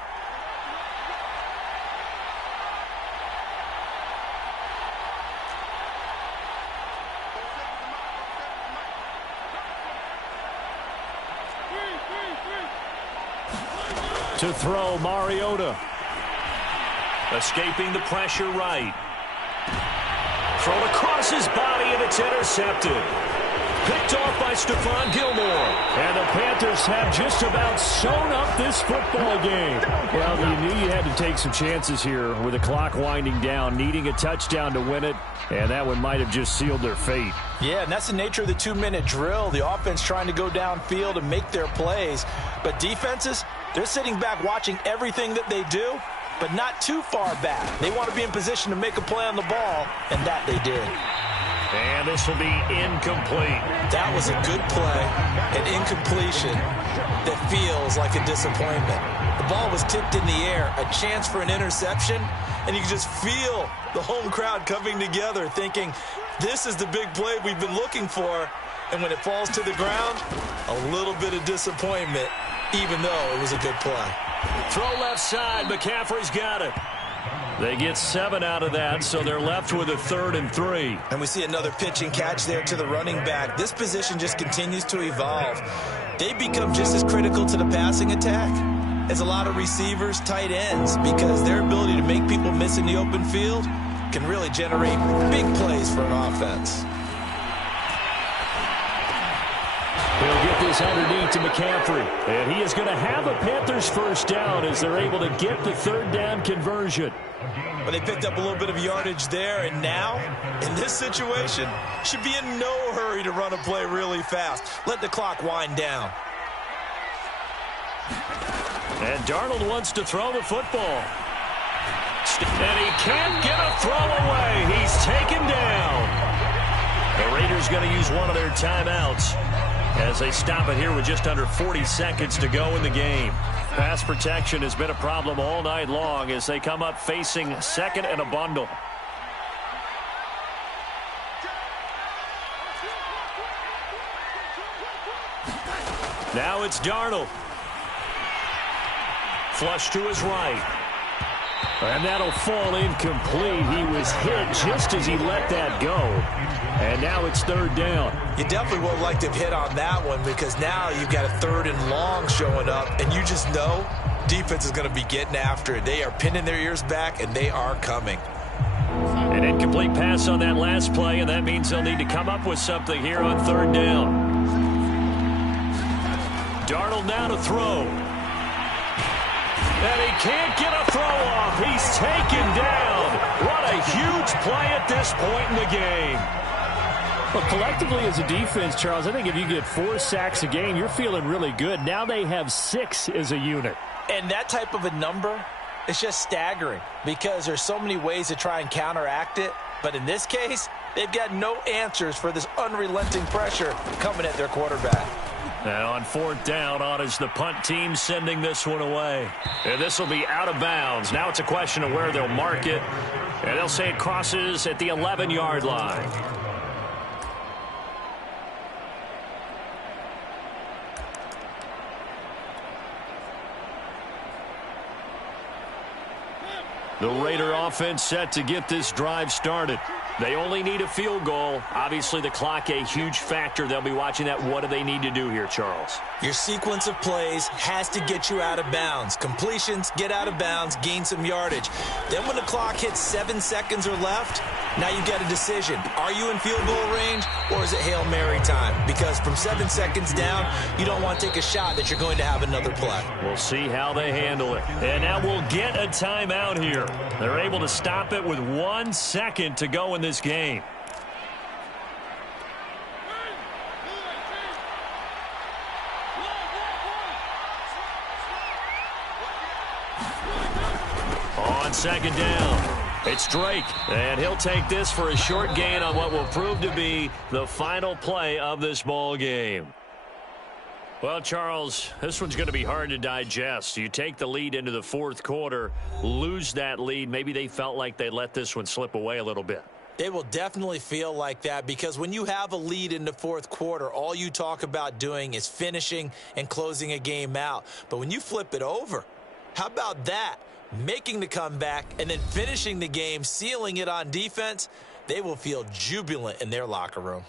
To throw, Mariota. Escaping the pressure right. Thrown across his body, and it's intercepted. Picked off by Stephon Gilmore. And the Panthers have just about sewn up this football game. Well, you knew you had to take some chances here with the clock winding down, needing a touchdown to win it, and that one might have just sealed their fate. Yeah, and that's the nature of the 2-minute drill. The offense trying to go downfield and make their plays. But defenses, they're sitting back watching everything that they do, but not too far back. They want to be in position to make a play on the ball, and that they did. And this will be incomplete. That was a good play, an incompletion that feels like a disappointment. The ball was tipped in the air, a chance for an interception, and you can just feel the home crowd coming together thinking, this is the big play we've been looking for. And when it falls to the ground, a little bit of disappointment, even though it was a good play. Throw left side, McCaffrey's got it. They get 7 out of that, so they're left with a 3rd and 3. And we see another pitch and catch there to the running back. This position just continues to evolve. They become just as critical to the passing attack as a lot of receivers, tight ends, because their ability to make people miss in the open field can really generate big plays for an offense. He'll get this underneath to McCaffrey. And he is going to have a Panthers first down as they're able to get the 3rd down conversion. But they picked up a little bit of yardage there, and now, in this situation, should be in no hurry to run a play really fast. Let the clock wind down. And Darnold wants to throw the football. And he can't get a throw away. He's taken down. The Raiders going to use one of their timeouts as they stop it here with just under 40 seconds to go in the game. Pass protection has been a problem all night long as they come up facing 2nd and a bundle. Now it's Darnold. Flush to his right. And that'll fall incomplete. He was hit just as he let that go. And now it's 3rd down. You definitely would like to have hit on that one because now you've got a 3rd and long showing up, and you just know defense is going to be getting after it. They are pinning their ears back, and they are coming. An incomplete pass on that last play, and that means they'll need to come up with something here on 3rd down. Darnold now to throw. And he can't get a throw off. He's taken down. What a huge play at this point in the game. Well, collectively as a defense, Charles, I think if you get 4 sacks a game, you're feeling really good. Now they have 6 as a unit. And that type of a number is just staggering because there's so many ways to try and counteract it. But in this case, they've got no answers for this unrelenting pressure coming at their quarterback. Now on 4th down, on is the punt team sending this one away. And this will be out of bounds. Now it's a question of where they'll mark it. And they'll say it crosses at the 11-yard line. The Raider offense set to get this drive started. They only need a field goal. Obviously, the clock a huge factor. They'll be watching that. What do they need to do here, Charles? Your sequence of plays has to get you out of bounds. Completions, get out of bounds, gain some yardage. Then when the clock hits 7 seconds or left, now you get a decision. Are you in field goal range or is it Hail Mary time? Because from 7 seconds down, you don't want to take a shot that you're going to have another play. We'll see how they handle it. And now we'll get a timeout here. They're able to stop it with 1 second to go in this game. On second down, it's Drake, and he'll take this for a short gain on what will prove to be the final play of this ball game. Well, Charles, this one's going to be hard to digest. You take the lead into the fourth quarter, lose that lead. Maybe they felt like they let this one slip away a little bit. They will definitely feel like that because when you have a lead in the fourth quarter, all you talk about doing is finishing and closing a game out. But when you flip it over, how about that? Making the comeback and then finishing the game, sealing it on defense, they will feel jubilant in their locker room.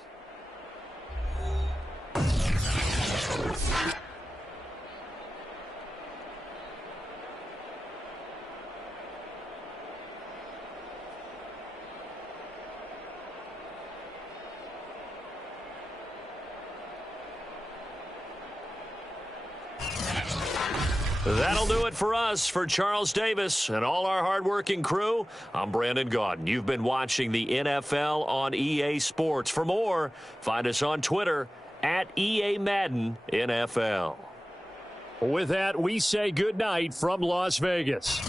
That'll do it for us. For Charles Davis and all our hardworking crew, I'm Brandon Gaudin. You've been watching the NFL on EA Sports. For more, find us on Twitter at EA Madden NFL. With that, we say goodnight from Las Vegas.